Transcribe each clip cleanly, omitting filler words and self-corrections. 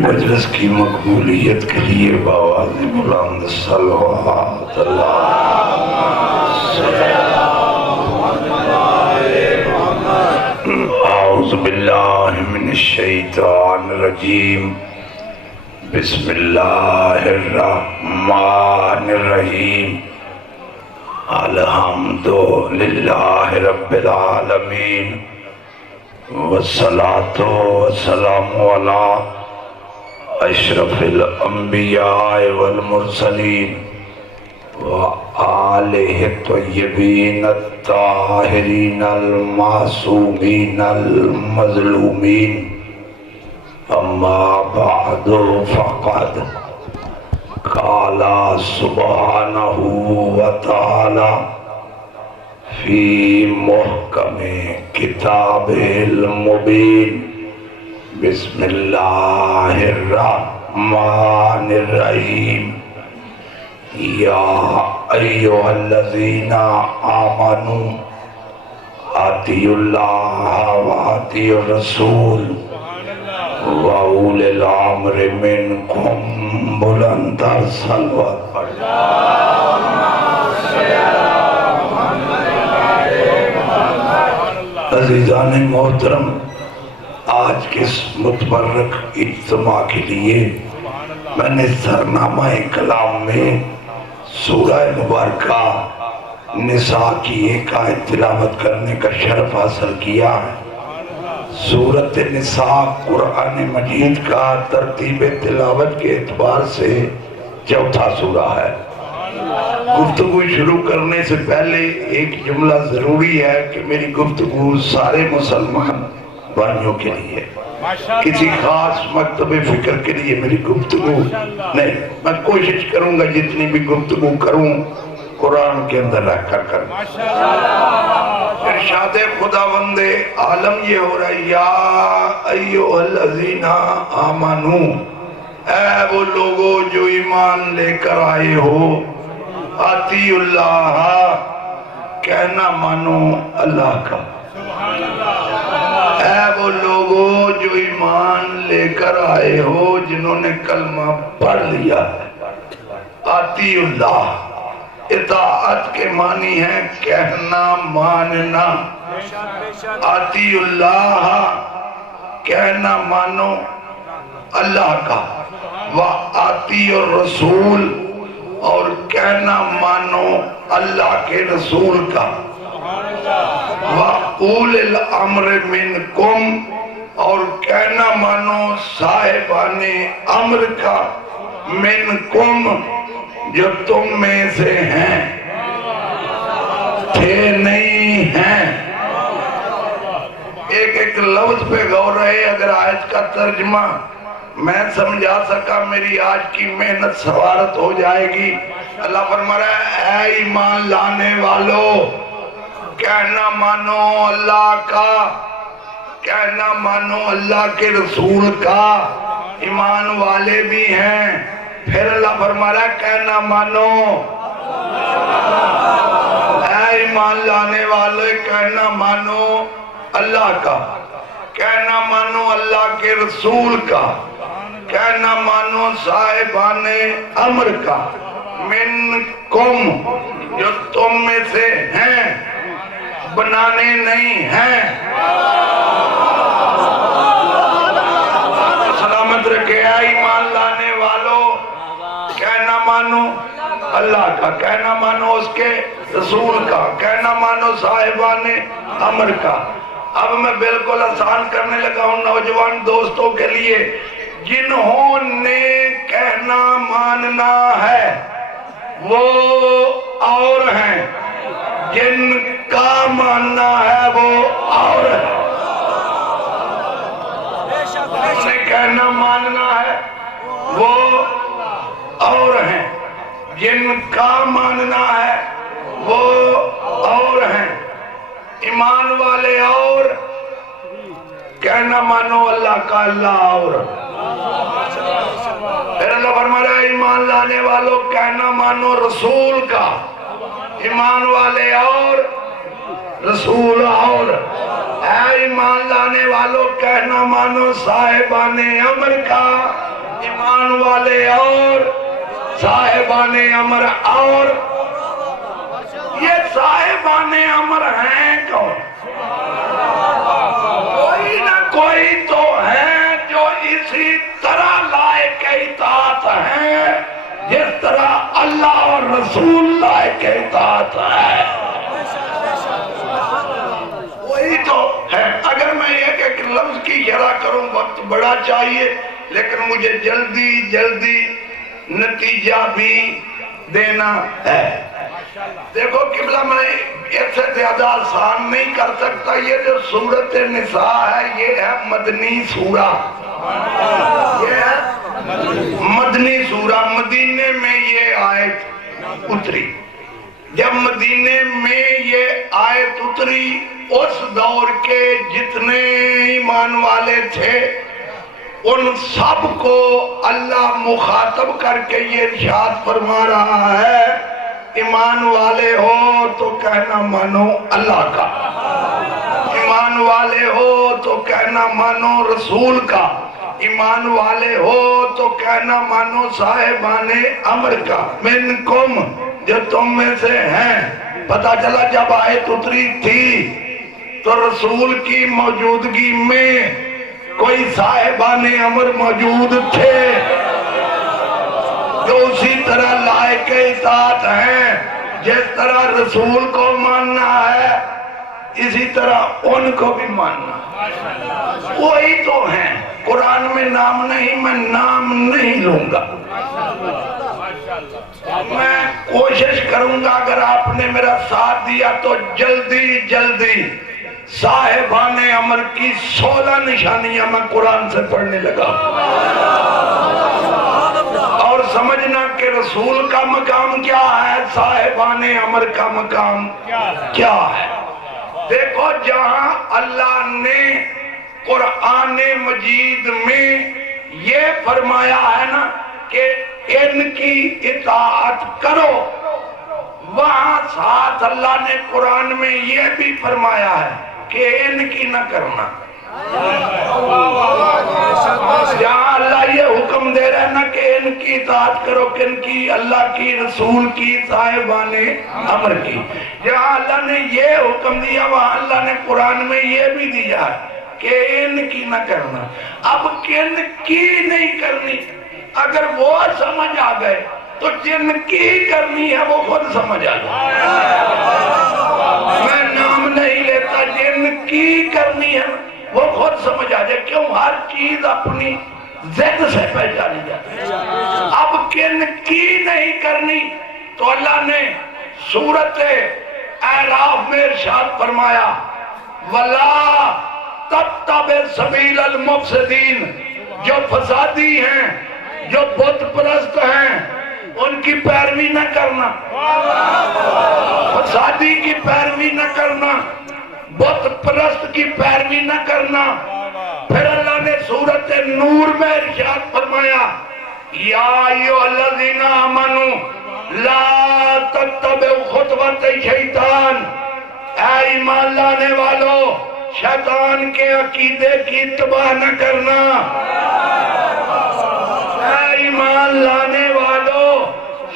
مجلس کی مقبولیت کے لیے بآواز بلند صلوات اعوذ باللہ من الشیطان الرجیم بسم اللہ الرحمن الرحیم الحمد للہ رب العالمین والصلاة والسلام علی اشرف الانبیاء والمرسلین وآلہ الطیبین الطاہرین المعصومین المظلومین اما بعد فقد قال سبحانہ وتعالی فی محکم کتاب المبین بسم اللہ الرحمن الرحیم یا ایہا الذین آمنوا اطیعوا اللہ واطیعوا الرسول وَأُولِي الْأَمْرِ مِنْكُمْ بلند صلوات عزیزان محترم، آج کے اس متبرک اجتماع کے لیے میں نے سرنامہ کلام میں سورہ مبارکہ نساء کی ایک آیت تلاوت کرنے کا شرف حاصل کیا ہے۔ سورۃ نساء قرآن مجید کا ترتیب تلاوت کے اعتبار سے چوتھا سورہ ہے۔ گفتگو شروع کرنے سے پہلے ایک جملہ ضروری ہے کہ میری گفتگو سارے مسلمان بھائیوں کے لیے، کسی خاص مکتب فکر کے لیے میری گفتگو نہیں۔ میں کوشش کروں گا جتنی بھی گفتگو کروں قرآن کے اندر رکھ کر کروں۔ ارشاد خداوند عالم یہ ہو رہا ہے، یا ایھا الذین آمنو، اے وہ لوگوں جو ایمان لے کر آئے ہو، اطیعوا اللہ، کہنا مانو اللہ کا۔ اے وہ لوگوں جو ایمان لے کر آئے ہو، جنہوں نے کلمہ پڑھ لیا ہے، اطیعوا اللہ، اطاعت کے معنی ہے کہنا ماننا۔ اطیعوا اللہ، کہنا مانو اللہ کا۔ وَأَطِیعُوا الرَّسُولَ، اور کہنا مانو اللہ کے رسول کا۔ وَأُولِي الْأَمْرِ مِنْكُمْ، اور کہنا مانو صاحبان امر کا۔ مِنْكُمْ، جو تم میں سے ہیں، تھے نہیں ہیں۔ ایک لفظ پہ غور رہے، اگر آیت کا ترجمہ میں سمجھا سکا میری آج کی محنت سوارت ہو جائے گی۔ اللہ فرما رہا ہے، اے ایمان لانے والو، کہنا مانو اللہ کا، کہنا مانو اللہ کے رسول کا۔ ایمان والے بھی ہیں، پھر اللہ فرما رہا ہے کہنا مانو۔ اے ایمان لانے والے، کہنا مانو اللہ کا، کہنا مانو اللہ کے رسول کا، کہنا مانو صاحبان امر کا۔ منکم، جو تم میں سے ہیں، بنانے نہیں ہیں۔ سلامت رکھے، اے ایمان لانے والو، کہنا مانو اللہ کا، کہنا مانو اس کے رسول کا، کہنا مانو صاحبان امر کا۔ اب میں بالکل آسان کرنے لگا ہوں نوجوان دوستوں کے لیے، جنہوں نے کہنا ماننا ہے وہ اور ہیں، جن کا ماننا ہے وہ اور ہے۔ جنہوں نے کہنا ماننا ہے وہ اور ہیں، جن کا ماننا ہے وہ اور ہیں۔ ایمان والے اور، کہنا مانو اللہ کا اللہ اور۔ پھر اللہ فرما رہا ہے ایمان لانے والوں کہنا مانو رسول کا۔ ایمان والے اور، رسول اور۔ اے ایمان لانے والوں کہنا مانو صاحبان امر کا۔ ایمان والے اور صاحبان امر اور یہ صاحبان امر ہیں کون؟ کوئی نہ کوئی تو ہیں جو اسی طرح لائق اطاعت ہیں جس طرح اللہ اور رسول لائق اطاعت ہے، وہی تو ہے۔ اگر میں ایک لفظ کی شرح کروں وقت بڑا چاہیے لیکن مجھے جلدی نتیجہ بھی دینا ہے۔ دیکھو قبلہ میں اس سے زیادہ آسان نہیں کر سکتا، یہ جو سورۃ نساء ہے یہ ہے مدنی سورہ، یہ ہے مدنی سورہ۔ مدینے میں یہ آیت اتری، جب مدینے میں یہ آیت اتری اس دور کے جتنے ایمان والے تھے ان سب کو اللہ مخاطب کر کے یہ ارشاد فرما رہا ہے ایمان والے ہو تو کہنا مانو اللہ کا، ایمان والے ہو تو کہنا مانو رسول کا، ایمان والے ہو تو کہنا مانو صاحبان امر کا، منکم جو تم میں سے ہیں۔ پتہ چلا جب آیت اتری تھی تو رسول کی موجودگی میں کوئی صاحبان امر موجود تھے جو اسی طرح لائق اطاعت ہیں، جس طرح رسول کو ماننا ہے اسی طرح ان کو بھی ماننا، وہی تو ہیں۔ قرآن میں نام نہیں، میں نام نہیں لوں گا، میں کوشش کروں گا اگر آپ نے میرا ساتھ دیا تو جلدی صاحبان امر کی 16 نشانیاں میں قرآن سے پڑھنے لگا اور سمجھنا کہ رسول کا مقام کیا ہے، صاحبان امر کا مقام کیا ہے۔ دیکھو جہاں اللہ نے قرآن مجید میں یہ فرمایا ہے نا کہ ان کی اطاعت کرو، وہاں ساتھ اللہ نے قرآن میں یہ بھی فرمایا ہے کہ ان کی نہ کرنا۔ جہاں اللہ یہ حکم دے رہا ہے نا کہ ان کی اطاعت کرو، کہ ان کی، اللہ کی، رسول کی، صاحبان امر کی، جہاں اللہ نے یہ حکم دیا وہاں اللہ نے قرآن میں یہ بھی دیا ہے کہ ان کی نہ کرنا۔ اب کن کی نہیں کرنی، اگر وہ سمجھ آ گئے تو جن کی کرنی ہے وہ خود سمجھ آ جائے۔ میں نام نہیں لیتا، جن کی کرنی ہے وہ خود سمجھ آ جائے، کیوں ہر چیز اپنی ضد سے پہچانی جاتی ہے۔ اب کن کی نہیں کرنی تو اللہ نے سورۃ اعراف میں ارشاد فرمایا وَلَا تَتَّبِعْ سَبِيلَ الْمُفْسِدِينَ، جو فسادی ہیں، جو بت پرست ہیں ان کی پیروی نہ کرنا، فسادی کی پیروی نہ کرنا، بت پرست کی پیروی نہ کرنا۔ پھر اللہ نے سورۃ نور میں ارشاد فرمایا یا ایھا الذین آمنوا لا تتبعوا خطوات الشیطان، اے ایمان لانے والو شیطان کے عقیدے کی اتباع نہ کرنا، اے ایمان لانے والو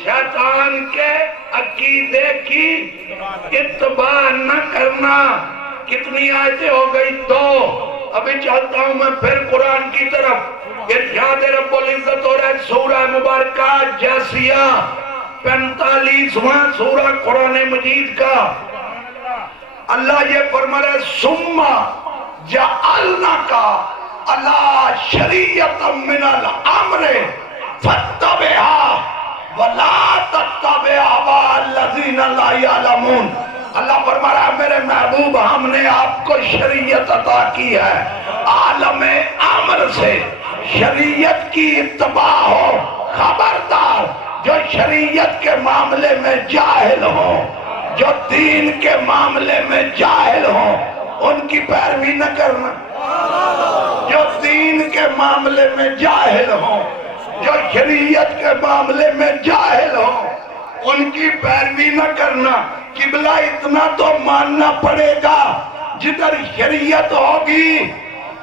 شیطان کے عقیدے کی اتباع نہ کرنا۔ کتنی آیتیں ہو گئی؟ 2۔ ابھی چاہتا ہوں میں پھر قرآن کی طرف۔ ارشاد رب العزت ہو رہا ہے سورہ مبارکہ جاسیہ 45واں سورہ قرآن مجید کا۔ اللہ یہ فرما رہا ہے ثم جعلناک علی شریعۃ من الامر فاتبعها ولا تتبع اهواء الذین لا یعلمون۔ اللہ فرما رہا ہے میرے محبوب ہم نے آپ کو شریعت عطا کی ہے، عالم امر سے شریعت کی اتباع ہو۔ خبردار جو شریعت کے معاملے میں جاہل ہو، جو دین کے معاملے میں جاہل ہو ان کی پیروی نہ کرنا، جو دین کے معاملے میں جاہل ہو، جو شریعت کے معاملے میں جاہل ہو ان کی پیروی نہ کرنا۔ قبلہ اتنا تو ماننا پڑے گا جدھر شریعت ہوگی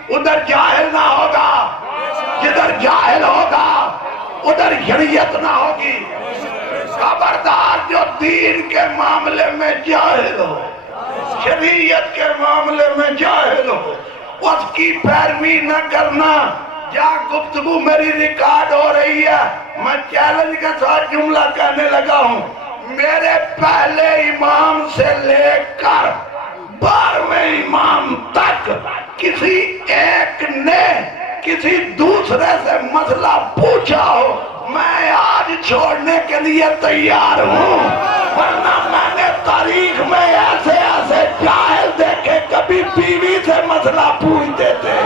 ادھر جاہل نہ ہوگا، جدھر جاہل ہوگا ادھر شریعت نہ ہوگی. خبردار جو دین کے معاملے میں جاہل ہو، شریعت کے معاملے میں جاہل ہو، اس کی پیروی نہ کرنا. جہاں گفتگو میری ریکارڈ ہو رہی ہے، میں چیلنج کے ساتھ جملہ کہنے لگا ہوں. میرے پہلے امام سے لے کر 12ویں امام تک کسی ایک نے کسی دوسرے سے مسئلہ پوچھا ہو، میں آج چھوڑنے کے لیے تیار ہوں. ورنہ میں نے تاریخ میں ایسے ایسے جاہل دیکھے، کبھی بیوی سے مسئلہ پوچھتے تھے،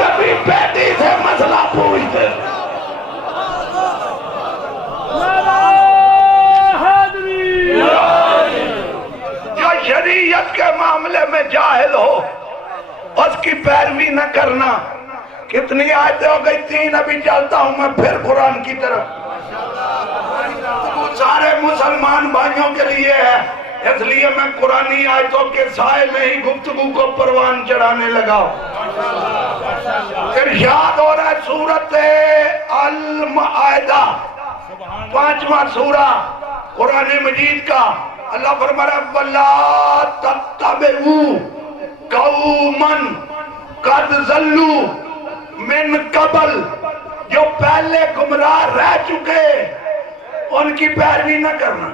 کبھی بیٹی سے مسئلہ پوچھتے تھے. جو شریعت کے معاملے میں جاہل ہو اس کی پیروی نہ کرنا. کتنی آیتیں ہو گئی؟ 3. ابھی چلتا ہوں میں پھر قرآن کی طرف. وہ سارے مسلمان بھائیوں کے لیے ہے، اس لیے میں قرآنی آیتوں کے سائے میں ہی گفتگو کو پروان چڑھانے لگا. ارشاد ہو رہا ہے سورۃ المائدہ 5واں سورہ قرآن مجید کا. اللہ فرما رہا ہے وَلَا تَتَّبِعُوا قَوْمًا قَدْ ضَلُّوا مِن قَبْلُ. جو پہلے گمراہ رہ چکے ان کی پیروی نہ کرنا.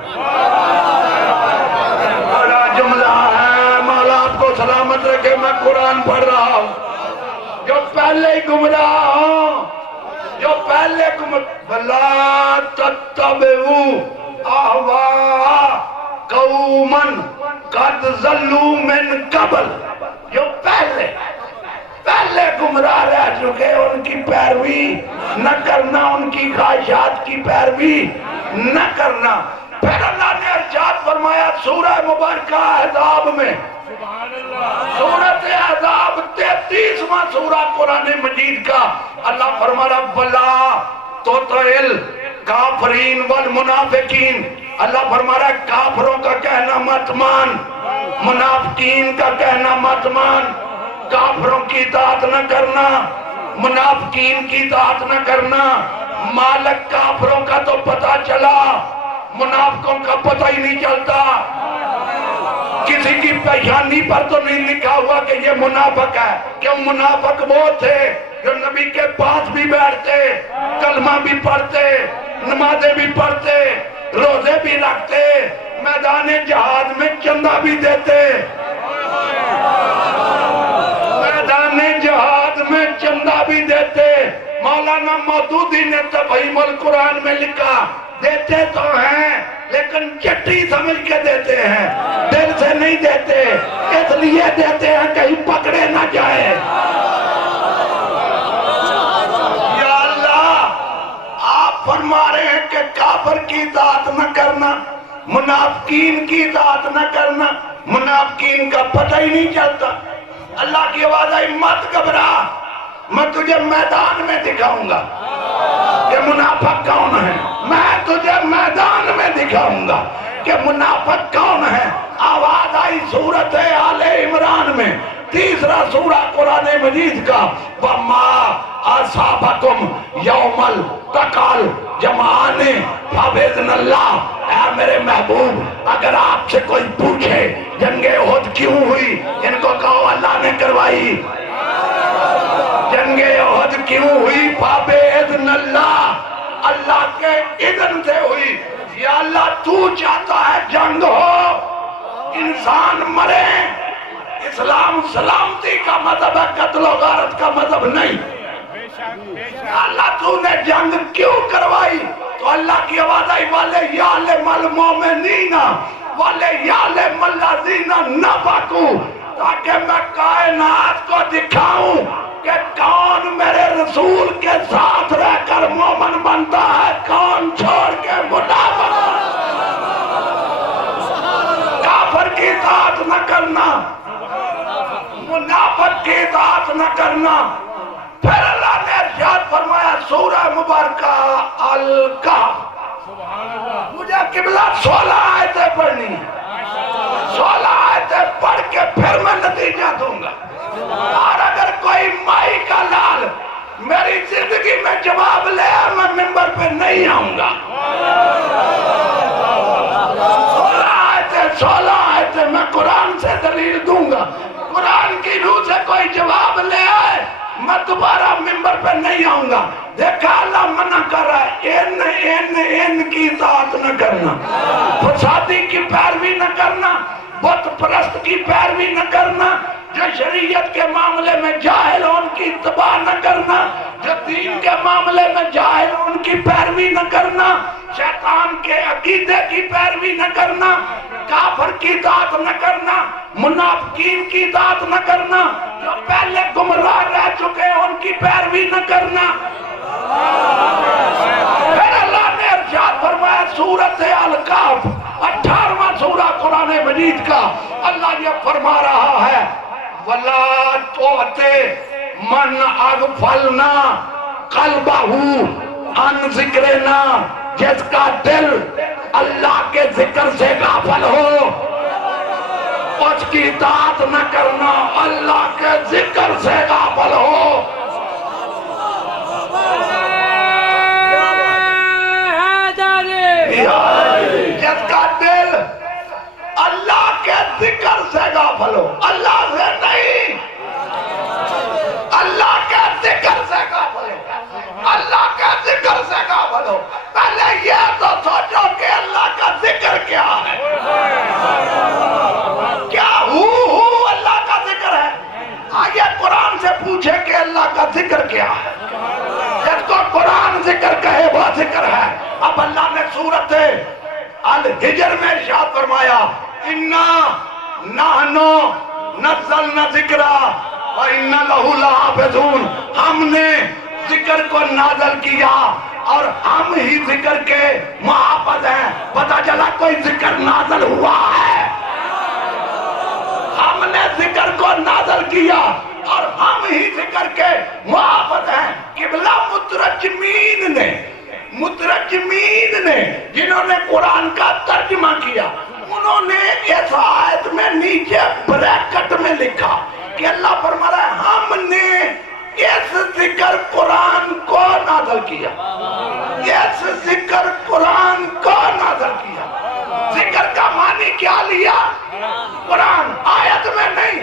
بڑا جملہ ہے، مولا آپ کو سلامت رکھے. میں قرآن پڑھ رہا ہوں. جو پہلے گمراہ ہوں، جو پہلے وَلَا تَتَّبِعُوا أَهْوَاءَ قَوْمًا قَدْ ضَلُّوا مِن قَبْلُ. جو پہلے گمراہ رہ چکے ان کی پیروی نہ کرنا، ان کی خواہشات کی پیروی نہ کرنا. پھر اللہ نے ارشاد فرمایا سورہ مبارکہ احزاب میں، سورۃ احزاب 33واں سورہ قرآن مجید کا. اللہ فرما رہا بلا تطع کافرین والمنافقین. اللہ فرما رہا ہے کافروں کا کہنا مت مان، منافقین کا کہنا مت مان. کافروں کی اطاعت نہ کرنا، منافقین کی اطاعت نہ کرنا. مالک کافروں کا تو پتہ چلا، منافقوں کا پتہ ہی نہیں چلتا. کسی کی پیشانی پر تو نہیں لکھا ہوا کہ یہ منافق ہے. کہ منافق وہ تھے جو نبی کے پاس بھی بیٹھتے، کلمہ بھی پڑھتے، نمازیں بھی پڑھتے، روزے بھی رکھتے، میدان جہاد میں چندہ بھی دیتے. میدان جہاد میں چندہ بھی دیتے. مولانا مودودی نے تفہیم القرآن میں لکھا دیتے تو ہیں لیکن چٹی سمجھ کے دیتے ہیں، دل سے نہیں دیتے. اس لیے دیتے ہیں کہیں پکڑے نہ جائے. یا اللہ آپ فرما رہے ہیں کہ کافر کی اطاعت نہ کرنا، منافقین کی اطاعت نہ کرنا. منافقین کا پتہ ہی نہیں چلتا. اللہ کی آواز آئی مت گھبرا، میں تجھے میدان میں دکھاؤں گا کہ منافق کون ہے. میں تجھے میدان میں دکھاؤں گا کہ منافق کون ہے. آواز آئی سورۃ آل عمران میں 3 سورہ قرآن مجید کا وَمَا أَصَابَكُمْ يَوْمَ التَّقَى الْجَمْعَانِ فَبِإِذْنِ اللَّهِ. اے میرے محبوب اگر آپ سے کوئی پوچھے جنگ احد کیوں ہوئی، ان کو کہو اللہ نے کروائی. جنگ احد کیوں ہوئی؟ فَبِإِذْنِ اللَّهِ، اللہ کے اذن سے ہوئی. یا اللہ تو چاہتا ہے جنگ ہو، انسان مرے. اسلام سلامتی کا مذہب ہے، قتل و غارت کا مذہب نہیں. اللہ تو نے جنگ کیوں کروائی؟ تو اللہ کی آواز آئی وَلِيَعْلَمَ الْمُؤْمِنِينَ وَلِيَعْلَمَ الَّذِينَ نَفَقُوا. تاکہ میں کائنات کو دکھاؤں کہ کون میرے رسول کے ساتھ رہ کر مومن بنتا ہے، کون چھوڑ کے منافق. کافر کی اطاعت نہ کرنا، منافق کی اطاعت نہ کرنا. پھر اللہ نے ارشاد فرمایا سورہ مبارکہ الکہف. مجھے قبلہ 16 آیتیں پڑھنی ہیں، 16 آیتیں پڑھ کے پھر میں نتیجہ دوں گا. اور اگر کوئی مائی کا لال میری زندگی میں جواب لے میں ممبر پہ نہیں آؤں گا. 16 آیتیں میں قرآن سے دلیل دوں گا. قرآن کی روح سے کوئی جواب لے آئے میں دوبارہ ممبر پہ نہیں آؤں گا. دیکھا اللہ منع کر رہا ہے ان کی اطاعت نہ کرنا, فسادی کی پیروی نہ کرنا, بت پرست کی پیروی نہ کرنا, جو شریعت کے معاملے میں جاہل ان کی اتباع نہ کرنا, جو دین کے معاملے میں جاہل ان کی پیروی نہ کرنا, شیطان کے عقیدے کی پیروی نہ کرنا, کافر کی اطاعت نہ کرنا, منافقین کی اطاعت نہ کرنا, جو پہلے گمراہ رہ چکے ان کی پیروی نہ کرنا. پھر اللہ نے ارشاد فرمایا سورۃ الکہف 18واں سورہ قرآن مجید کا, اللہ یہ فرما رہا ہے وَلَا تُعْتِ مَنْ أَغْفَلْنَا قَلْبَهُ عَنْ ذِكْرِنَا, جس کا دل اللہ کے ذکر سے غافل ہو اس کی اطاعت نہ کرنا, اللہ کے ذکر سے غافل ہو. جس کا دل اللہ کے ذکر سے غافل ہو, اللہ سے نہیں, اللہ کے ذکر سے غافل ہو, اللہ کے ذکر سے غافل ہو. پہلے یہ تو سوچو کہ اللہ کا ذکر کیا ہے, کیا اللہ کا ذکر ہے. آئیے قرآن سے پوچھے کہ اللہ کا ذکر کیا ہے. جس کو قرآن ذکر کہے وہ ذکر ہے. اب اللہ نے سورۃ الحجر میں ارشاد فرمایا اِنَّا نَحْنُ نَزَّلْنَا ذِكْرَا وَإِنَّا لَهُ لَحَافِظُونَ, ہم نے ذکر کو نازل کیا اور ہم ہی ذکر کے محافظ ہیں. پتہ چلا کوئی ذکر نازل ہوا ہے, ہم نے ذکر کو نازل کیا اور ہم ہی ذکر کے محافظ ہیں. قبلہ مترجمین نے جنہوں نے قرآن کا ترجمہ کیا, انہوں نے اس آیت میں نیچے بریکٹ میں لکھا کہ اللہ فرما رہا ہے ہم نے اس ذکر قرآن کو نازل کیا, اس ذکر قرآن کو نازل کیا. ذکر کا معنی کیا لیا؟ قرآن. آیت میں نہیں,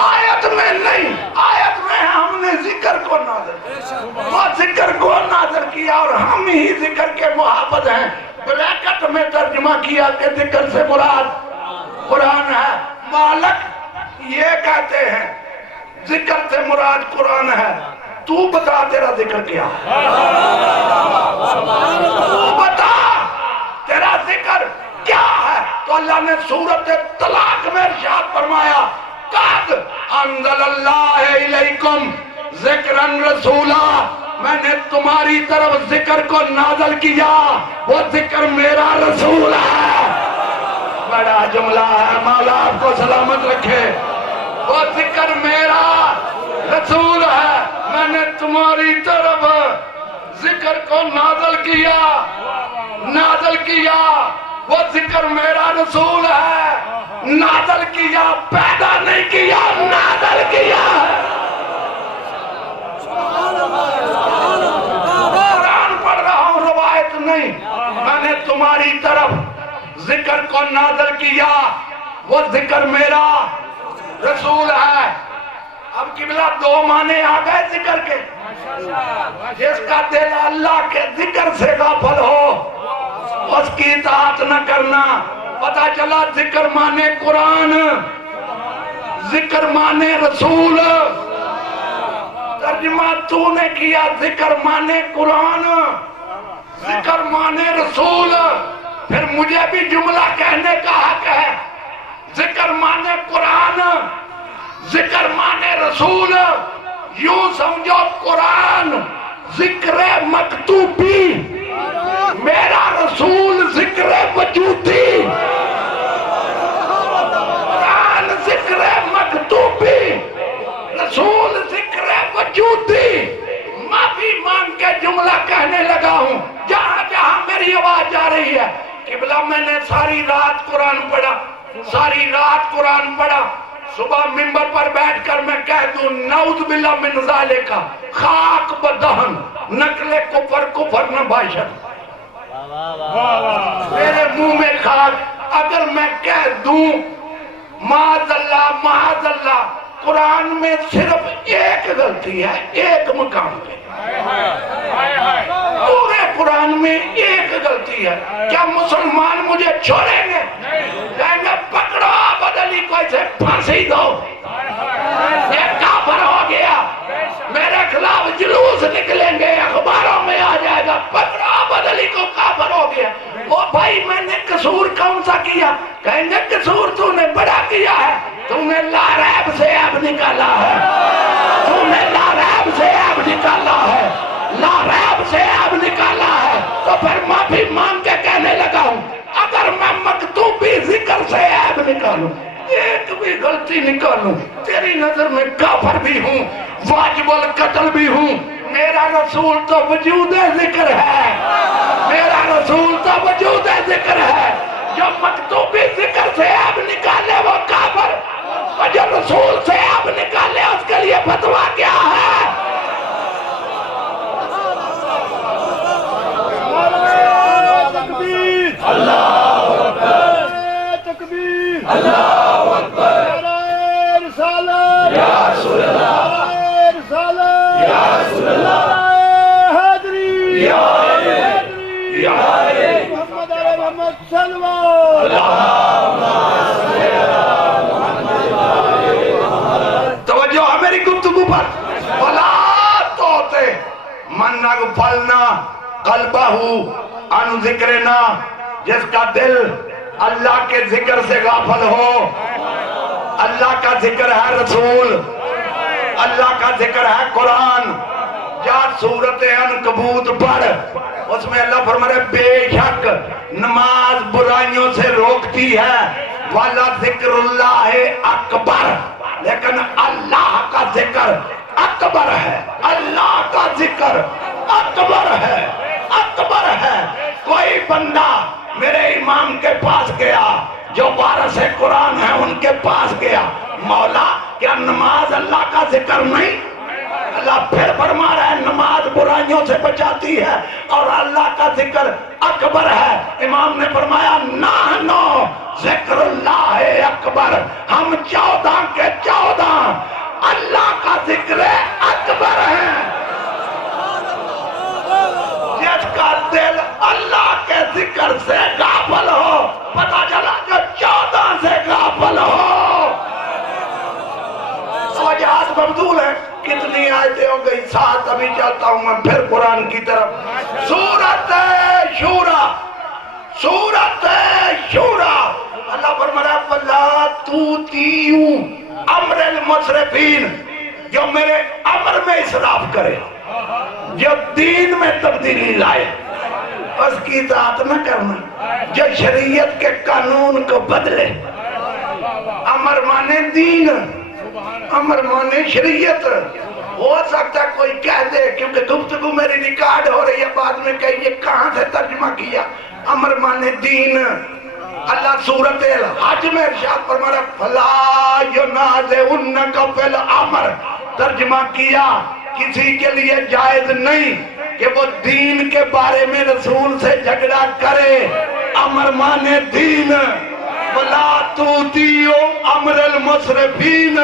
آیت میں نہیں, آیت میں ہم نے ذکر کو نازل کیا, وہ ذکر کو نازل کیا اور ہم ہی ذکر کے محافظ ہیں. بریکٹ میں ترجمہ کیا کہ ذکر سے مراد قرآن ہے. مالک یہ کہتے ہیں ذکر سے مراد قرآن ہے. تو بتا تیرا ذکر کیا ہے, تو بتا تیرا ذکر کیا ہے. تو اللہ نے سورۃ طلاق میں ارشاد فرمایا قد انزل اللہ الیکم ذکرا رسولا, میں نے تمہاری طرف ذکر کو نازل کیا, وہ ذکر میرا رسول ہے. بڑا جملہ ہے, مولا آپ کو سلامت رکھے. وہ ذکر میرا رسول ہے, میں نے تمہاری طرف ذکر کو نازل کیا, وہ ذکر میرا رسول ہے. نازل کیا, پیدا نہیں کیا, نازل کیا. قرآن پڑھ رہا ہوں, روایت نہیں. میں نے تمہاری طرف ذکر کو نازل کیا, وہ ذکر میرا رسول ہے. اب قبلہ دو معنی آ گئے ذکر کے. جس کا دل اللہ کے ذکر سے غافل ہو اس کی اطاعت نہ کرنا. پتہ چلا ذکر مانے قرآن, ذکر مانے رسول. ترجمہ تو نے کیا ذکر مانے قرآن, ذکر مانے رسول. پھر مجھے بھی جملہ کہنے کا حق ہے. ذکر مانے قرآن, ذکر مانے رسول. یوں سمجھو قرآن ذکر مکتوبی, میرا رسول ذکر وجودی. قرآن ذکر مکتوبی, رسول ذکر وجودی. معافی مانگ کے جملہ کہنے لگا ہوں جہاں جہاں میری آواز جا رہی ہے. قبلہ میں نے ساری رات قرآن پڑھا, ساری رات قرآن پڑھا, صبح منبر پر بیٹھ کر میں کہہ دوں نعوذ باللہ من ذالک خاک بدہن نقل کفر کفر نہ باشد، میرے منہ میں خاک، اگر میں کہہ دوں معاذ اللہ قرآن میں صرف ایک غلطی ہے ایک مقام پہ، پورے قرآن میں ایک غلطی ہے، کیا مسلمان مجھے چھوڑیں گے؟ کہیں گے پکڑو عبد علی کو اسے پھانسی دو، یہ کافر ہو گیا، میرے خلاف جلوس نکلیں گے، اخباروں میں آ جائے گا پکڑو عبد علی کو کافر ہو گیا۔ او بھائی میں نے قصور کون سا کیا؟ کہیں گے قصور تو نے بڑا کیا ہے، تو نے لا ریب سے عیب نکالا ہے، تو نے لا ریب سے عیب نکالا ہے، لا ریب سے عیب نکالا ہے، تو پھر معافی مانگ کے کہنے لگا ہوں اگر میں مکتوبی ذکر سے عیب نکالوں، ایک بھی غلطی نکالوں، تیری نظر میں کافر بھی ہوں، واجب القتل بھی ہوں، میرا رسول تو وجود ذکر ہے، میرا رسول تو وجود ذکر ہے، جو مکتوبی ذکر سے عیب نکالے وہ کافر، اور جو رسول سے عیب نکالے اس کے لیے فتویٰ کیا ہے؟ اللہ اکبر، تکبیر، اللہ اکبر، رسالت یا رسول اللہ، رسالت یا رسول اللہ، حیدری یا حیدری یا حیدری، محمد علی محمد صلی اللہ توجہ ہے میری گفتگو پر۔ وَلَا تُعْطِ مَنْ أَغْفَلْنَا قَلْبَهُ عَنْ ذِكْرِنَا، جس کا دل اللہ کے ذکر سے غافل ہو، اللہ کا ذکر ہے رسول، اللہ کا ذکر ہے قرآن، جا سورت عنکبوت پڑھ، اس میں اللہ فرمائے بے شک نماز برائیوں سے روکتی ہے، والا ذکر اللہ اکبر، لیکن اللہ کا ذکر اکبر ہے، اللہ کا ذکر اکبر ہے، اکبر ہے۔ کوئی بندہ میرے امام کے پاس گیا جو وارث قرآن ہے، ان کے پاس گیا، مولا کیا نماز اللہ کا ذکر نہیں؟ اللہ پھر فرما رہا ہے نماز برائیوں سے بچاتی ہے اور اللہ کا ذکر اکبر ہے۔ امام نے فرمایا نحنو ذکر اللہ اکبر، ہم 14 کے 14 اللہ کا ذکر اکبر ہے۔ جس کا دل اللہ کے ذکر سے غافل ہو، پتہ چلا جو 14 سے غافل ہو۔ سوجات مبذول ہے، کتنی آیتیں ہو گئی، 7 ابھی چلتا ہوں میں پھر قرآن کی طرف۔ سورت شورا، سورت شورا، اللہ فرمایا وَلَا تُوتِیُوا امر المسرفین، جو میرے امر میں اسراف کرے، جو دین میں تبدیلی لائے، اس کی اطاعت نہ کرنا، جو شریعت کے قانون کو بدلے۔ امر مانے دین، امر مانے شریعت۔ ہو سکتا کوئی کہہ دے کیونکہ گفتگو میری ریکارڈ ہو رہی ہے، بعد میں کہیں یہ کہاں سے ترجمہ کیا؟ امر مانے دین۔ اللہ سورۃ الحج میں ارشاد فرمایا فَلَا يُنَازِعُنَّكَ فِي الْأَمْرِ، ترجمہ کیا کسی کے لیے جائز نہیں کہ وہ دین کے بارے میں رسول سے جھگڑا کرے۔ امر مانے دین۔ وَلَا تُوتِیُوا امر المسرفین،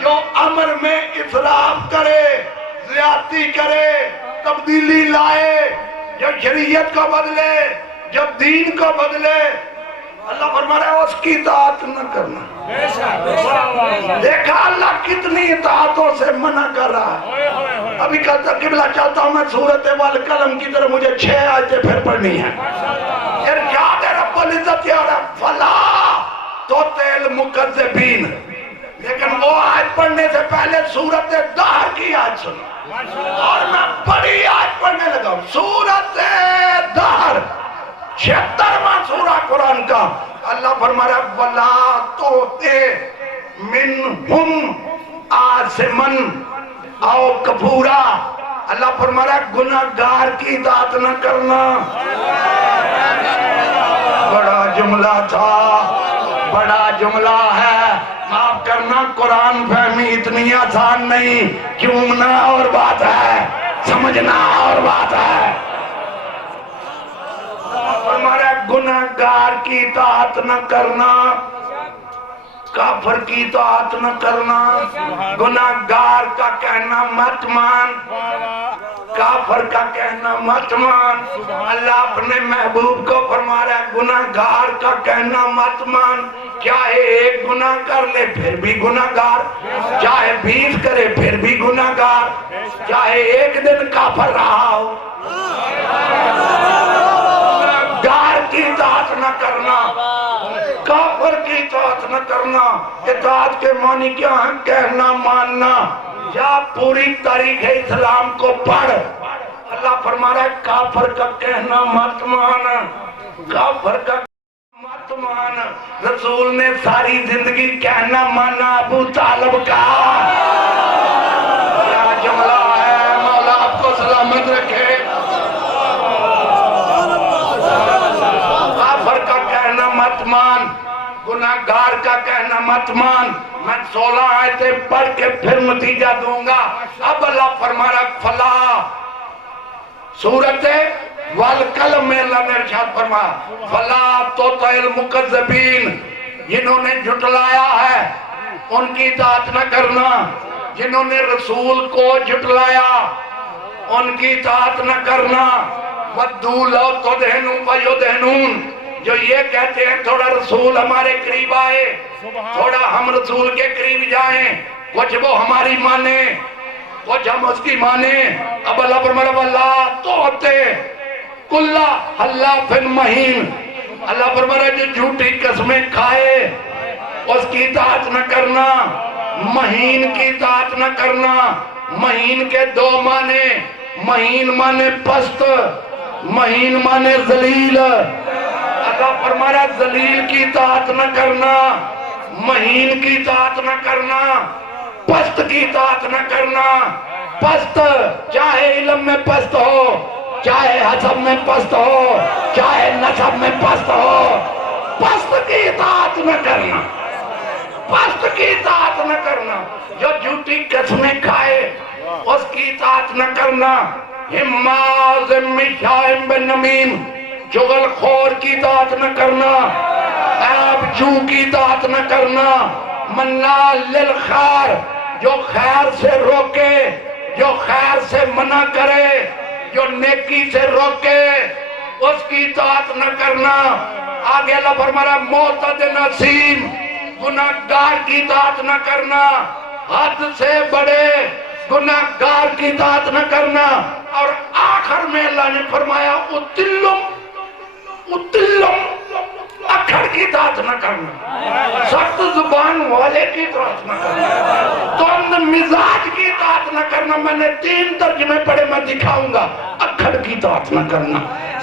جو امر میں اسراف کرے، زیادتی کرے، تبدیلی لائے، جو شریعت کو بدلے، جو دین کو بدلے، اللہ فرما رہا ہے اس کی اطاعت نہ کرنا۔ دیکھا اللہ کتنی اطاعتوں سے منع کر رہا ہے۔ ابھی کل تک قبلہ چلتا ہوں میں سورۃ والقلم کی طرف، مجھے 6 آیتیں پھر پڑھنی ہیں۔ ارشاد رب العزت یا رب فلا تُطِعِ الْمُكَذِّبِينَ، لیکن وہ آیت پڑھنے سے پہلے سورۃ دہر کی آیت سنو، اور میں بڑی آیت پڑھنے لگا ہوں۔ سورۃ دہر 76واں سورہ قرآن کا، اللہ فرما رہا ہے وَلَا تُطِعْ مِنْهُمْ آثِمًا أَوْ كَفُورًا، اللہ فرما رہا ہے گناہگار کی اطاعت نہ کرنا۔ بڑا جملہ تھا، بڑا جملہ ہے، معاف کرنا، قرآن فہمی اتنی آسان نہیں، چومنا اور بات ہے، سمجھنا اور بات ہے۔ ہمارا گناہگار کی اطاعت نہ کرنا، کافر کی اطاعت نہ کرنا، گناہگار کا کہنا مت مان، کافر کا کہنا مت مان۔ اللہ اپنے محبوب کو فرما رہا ہے گناہگار کا کہنا مت مان، چاہے ایک گناہ کر لے پھر بھی گناہگار، چاہے 20 کرے پھر بھی گناہگار، چاہے ایک دن کافر رہا ہو۔ گناہگار کی اطاعت نہ کرنا، کافر کی اطاعت نہ کرنا۔ اطاعت کے معنی کیا ہے؟ کہنا ماننا۔ یا پوری تاریخ اسلام کو پڑھ، اللہ فرما رہا ہے کافر کا کہنا مت مان، کافر کا مت مان۔ رسول نے ساری زندگی کہنا مانا ابو طالب کا، کیا جملہ ہے، مولا آپ کو سلامت رکھے۔ کافر کا کہنا مت مان، گناہگار کا کہنا مت مان۔ میں 16 آیتیں پڑھ کے پھر نتیجہ دوں گا۔ اب اللہ فرما رہا فلا، سورت والقلم میں اللہ نے ارشاد فرمایا فلا تطع المکذبین، جنہوں نے جھٹلایا ہے ان کی اطاعت نہ کرنا، جنہوں نے رسول کو جھٹلایا ان کی اطاعت نہ کرنا۔ وَدُّوا لَوْ تُدْهِنُوا فَيُدْهِنُونَ، جو یہ کہتے ہیں تھوڑا رسول ہمارے قریب آئے، تھوڑا ہم رسول کے قریب جائیں، کچھ وہ ہماری مانے کچھ ہم اس کی مانے۔ اب اللہ فرمایا وَلَا تُعْطِ كُلَّ حَلَّافٍ مَّهِينٍ، اللہ فرمایا جو جھوٹی قسمیں کھائے اس کی اطاعت نہ کرنا، مہین کی اطاعت نہ کرنا۔ مہین کے 2 معنی، مہین معنی پست، مہین معنی ذلیل۔ اللہ فرما رہا ذلیل کی اطاعت نہ کرنا، مہین کی اطاعت نہ کرنا، پست کی اطاعت نہ کرنا۔ پست چاہے علم میں پست ہو، چاہے حسب میں پست ہو، چاہے نسب میں پست ہو، پست کی اطاعت نہ کرنا، پست کی اطاعت نہ کرنا۔ جو جھوٹی قسمیں کھائے اس کی اطاعت نہ کرنا۔ ہماز مشائم بن نمیم، چغل خور کی اطاعت نہ کرنا، عیب جو کی اطاعت نہ کرنا۔ منال للخیر، جو خیر سے روکے، جو خیر سے منع کرے، جو نیکی سے روکے اس کی اطاعت نہ کرنا۔ آگے اللہ فرما رہا ہے معتد نسیم، گناہگار کی اطاعت نہ کرنا، حد سے بڑے گناہگار کی اطاعت نہ کرنا۔ اور آخر میں اللہ نے فرمایا اکھڑ کی اطاعت نہ کرنا، سخت زبان والے کی اطاعت نہ کرنا، تند مزاج کی اطاعت نہ کرنا۔ میں نے 3 ترجمے پڑھے، میں دکھاؤں گا۔ اکھڑ کی اطاعت نہ کرنا،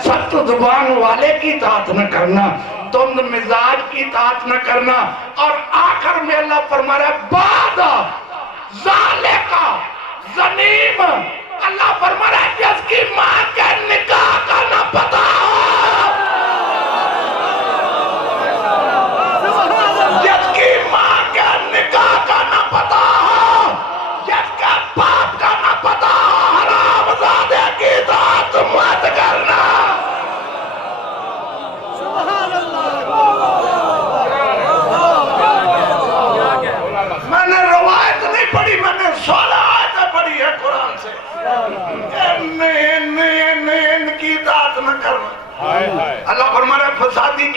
سخت زبان والے کی اطاعت نہ کرنا، تند مزاج کی اطاعت نہ کرنا۔ اور آخر میں اللہ فرما رہا ہے بعد ذالک زنیم، اللہ فرما رہا ہے جس کی ماں کے نکاح کا نہ پتا ہو، جس کی ماں کے نکاح کا نہ پتا ہو، جس کا باپ کا نہ پتا ہو، حرام زادے کی اطاعت مت کرنا۔ میں نے روایت نہیں پڑھی، میں نے 16 آیتیں پڑھی ہے قرآن سے۔ ان کی اطاعت نہ کرنا۔ اللہ فرما رہا ہے فسادی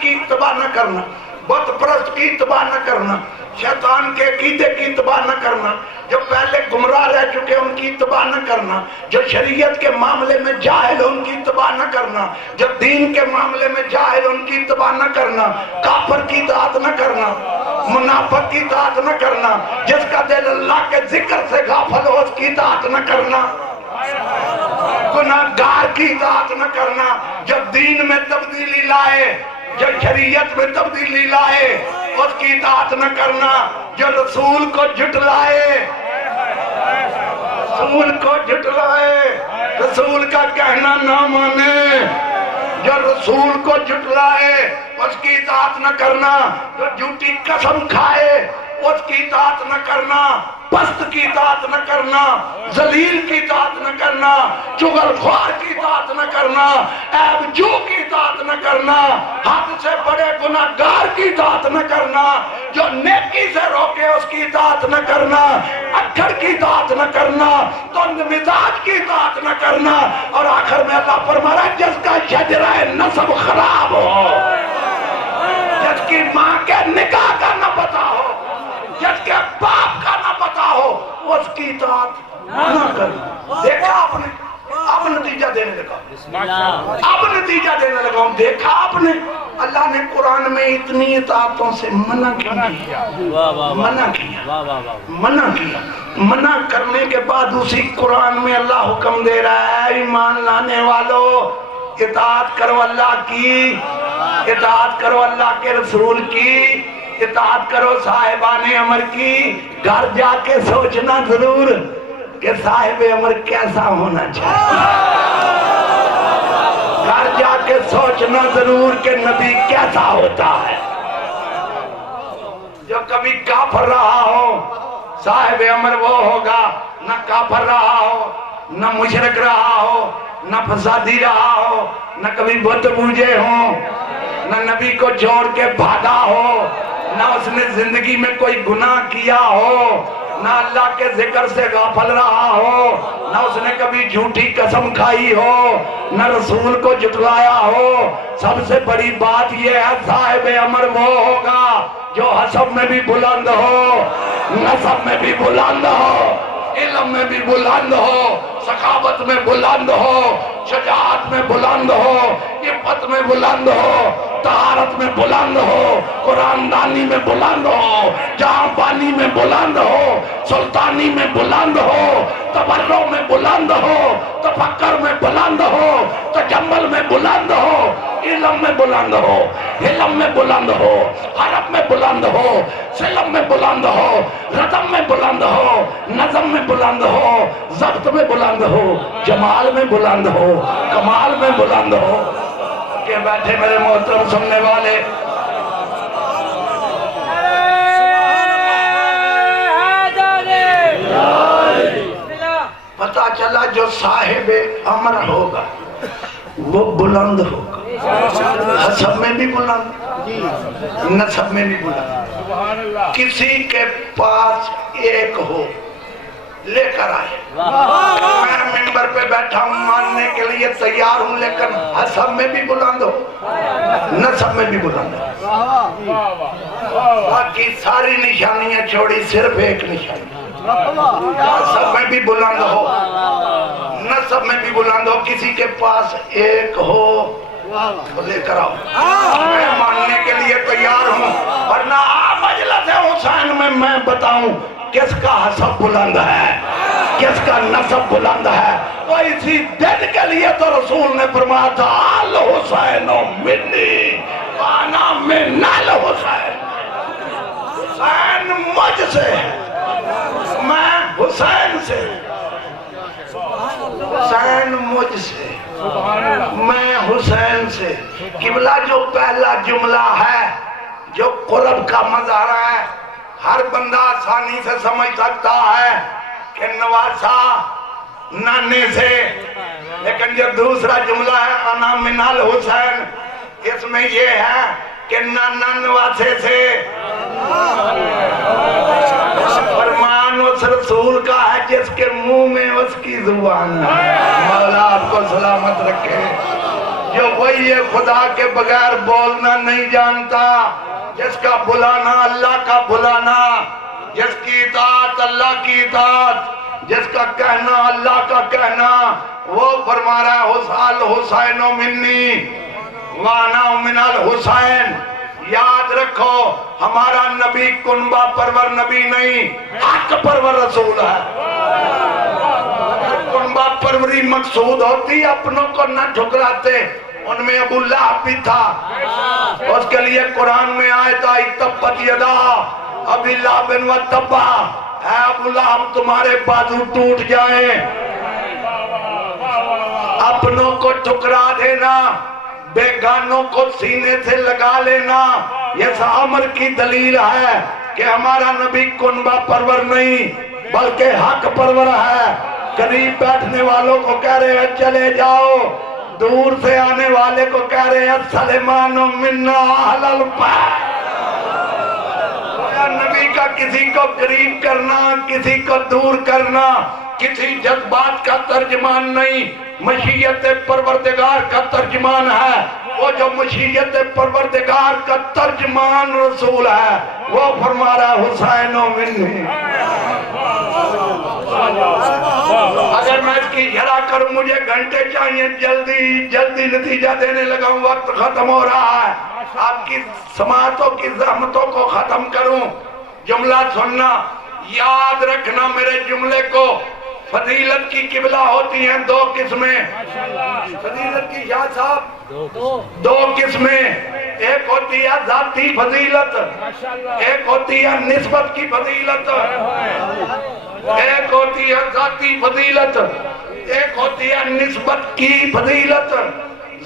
کی اتباع نہ کرنا، بت پرست کی اتباع نہ کرنا، شیطان کے عقیدے کی اتباع نہ کرنا، جو پہلے گمراہ رہ چکے ان کی اتباع نہ کرنا، جو شریعت کے معاملے میں جاہل ان کی اتباع نہ کرنا، جو دین کے معاملے میں جاہل ان کی اتباع نہ کرنا، کافر کی اطاعت نہ کرنا، منافق کی اطاعت نہ کرنا، جس کا دل اللہ کے ذکر سے غافل ہو اس کی اطاعت نہ کرنا، گناہگار کی اطاعت نہ کرنا، جو دین میں تبدیلی لائے، جو شریعت میں تبدیلی لائے اس کی اطاعت نہ کرنا، جو رسول کو جھٹلائے، رسول کو جھٹلائے، رسول کا کہنا نہ مانے، جو رسول کو جھٹلائے اس کی اطاعت نہ کرنا، جو جھوٹی قسم کھائے اس کی اطاعت نہ کرنا، پست کی اطاعت نہ کرنا، ذلیل کی اطاعت نہ کرنا، چغلخوار کی اطاعت نہ کرنا، عیب جو کی اطاعت نہ کرنا، حد سے بڑے گناہگار کی اطاعت نہ کرنا، جو نیکی سے روکے اس کی اطاعت نہ کرنا، اکھڑ کی اطاعت نہ کرنا، تند مزاج کی اطاعت نہ کرنا، اور آخر میں اللہ فرما رہا ہے جس کا شجرہ نسب خراب ہو، جس کی ماں کے نکاح کا نہ پتا ہو، جس کے باپ کا نہ پتا ہو، اس کی اطاعت نہ کرنا۔ دیکھا آپ نے، اب نتیجہ دینے لگا، اب نتیجہ دینے لگا، دیکھا آپ نے اللہ نے قرآن میں اتنی اطاعتوں سے منع کیا، منع کیا، منع کرنے کے بعد اسی قرآن میں اللہ حکم دے رہا ہے ایمان لانے والو اطاعت کرو اللہ کی، اطاعت کرو اللہ کے رسول کی، اطاعت کرو صاحبان امر کی۔ گھر جا کے سوچنا ضرور کہ صاحب امر کیسا ہونا چاہیے، گھر جا کے سوچنا ضرور کہ نبی کیسا ہوتا ہے۔ جو کبھی کافر رہا ہو صاحب امر وہ ہوگا، نہ کافر رہا ہو، نہ مشرک رہا ہو، نہ فسادی رہا ہو، نہ کبھی بت پوجے ہوں، نہ نبی کو چھوڑ کے بھاگا ہو، نہ اس نے زندگی میں کوئی گناہ کیا ہو، نہ اللہ کے ذکر سے غافل رہا ہو، نہ اس نے کبھی جھوٹی قسم کھائی ہو، نہ رسول کو جھٹلایا ہو۔ سب سے بڑی بات یہ ہے صاحب امر وہ ہوگا جو حسب میں بھی بلند ہو، نسب میں بھی بلند ہو، علم میں بھی بلند ہو، سخاوت میں بلند ہو، شجاعت میں بلند ہو، عفت میں بلند ہو، طہارت میں بلند ہو، قرآن دانی میں بلند ہو، جہاں بانی میں بلند ہو، سلطانی میں بلند ہو، تبرع میں بلند ہو، تفکر میں بلند ہو، تجمل میں بلند ہو، علم میں بلند ہو، علم میں بلند ہو، حرف میں بلند ہو، سلم میں بلند ہو، رتم میں بلند ہو، نظم میں بلند ہو، ضبط میں بلند ہو، جمال میں بلند ہو، کمال میں بلند ہو۔ کہ بیٹھے میرے محترم سننے والے، پتا چلا جو صاحب امر ہوگا وہ بلند ہوگا، حسب میں بھی بلند، نسب میں بھی بلند۔ کسی کے پاس ایک ہو لے کر آئے، میں ممبر پہ بیٹھا ہوں ماننے کے لیے تیار ہوں، لیکن حسب میں بھی بلند ہو، نسب میں بھی بلند ہو، باقی ساری نشانیاں چھوڑی، صرف ایک نشانی، حسب میں بھی بلند ہو، نسب میں بھی بلند ہو۔ کسی کے پاس ایک ہو وہ لے کر آؤ، میں ماننے کے لیے تیار ہوں، ورنہ مجلس حسین میں بتاؤں کس کا حسب بلند ہے، کس کا نسب بلند ہے۔ تو اسی دن کے لیے تو رسول نے فرمایا تھا الحسین منی وانا من الحسین، حسین مجھ سے، میں حسین سے، حسین مجھ سے، میں حسین سے۔ قبلہ جو پہلا جملہ ہے جو قرب کا مظاہرہ ہے، ہر بندہ آسانی سے سمجھ سکتا ہے کہ نواسا نانے سے، لیکن جو دوسرا جملہ ہے انا من الحسین، اس میں یہ ہے کہ نانا نواسے سے۔ فرمان اس رسول کا ہے جس کے منہ میں اس کی زبان ہے، مولا آپ کو سلامت رکھے، جو وہی خدا کے بغیر بولنا نہیں جانتا، جس کا بلانا اللہ کا بلانا، جس کی اطاعت اللہ کی اطاعت، جس کا کہنا اللہ کا کہنا، وہ فرما رہا ہے الحسین منی وانا من الحسین۔ یاد رکھو ہمارا نبی کنبہ پرور نبی نہیں، حق پرور رسول ہے۔ کنبہ پروری مقصود ہوتی اپنوں کو نہ ٹھکراتے، ان میں ابو لہب بھی تھا، اس کے لیے قرآن میں آیت آئی تبت یدا ابی لہب و تب، اے ابو لہب تمہارے بازو ٹوٹ جائیں۔ اپنوں کو ٹھکرا دینا بیگانوں کو سینے سے لگا لینا یہ عمر کی دلیل ہے کہ ہمارا نبی کنبہ پرور نہیں بلکہ حق پرور ہے۔ قریب بیٹھنے والوں کو کہہ رہے ہیں چلے جاؤ، دور سے آنے والے کو کہہ رہے ہیں سلیمان منا اہل البیت۔ نبی کا کسی کو قریب کرنا، کسی کو دور کرنا کسی جذبات کا ترجمان نہیں، مشیت پروردگار کا ترجمان ہے۔ وہ جو مشیت پروردگار کا ترجمان رسول ہے وہ فرما رہا حسین و منی۔ اگر میں اس کی جرا کروں مجھے گھنٹے چاہیے، جلدی نتیجہ دینے لگا ہوں، وقت ختم ہو رہا ہے۔ آپ کی سماعتوں کی زحمتوں کو ختم کروں، جملہ سننا، یاد رکھنا میرے جملے کو۔ فضیلت کی قبلہ ہوتی ہیں دو قسمیں، فضیلت کی شاہ صاحب دو قسمیں، ایک ہوتی ہے ذاتی فضیلت، ایک ہوتی ہے نسبت کی فضیلت، ایک ہوتی ہے ذاتی فضیلت، ایک ہوتی ہے نسبت کی فضیلت۔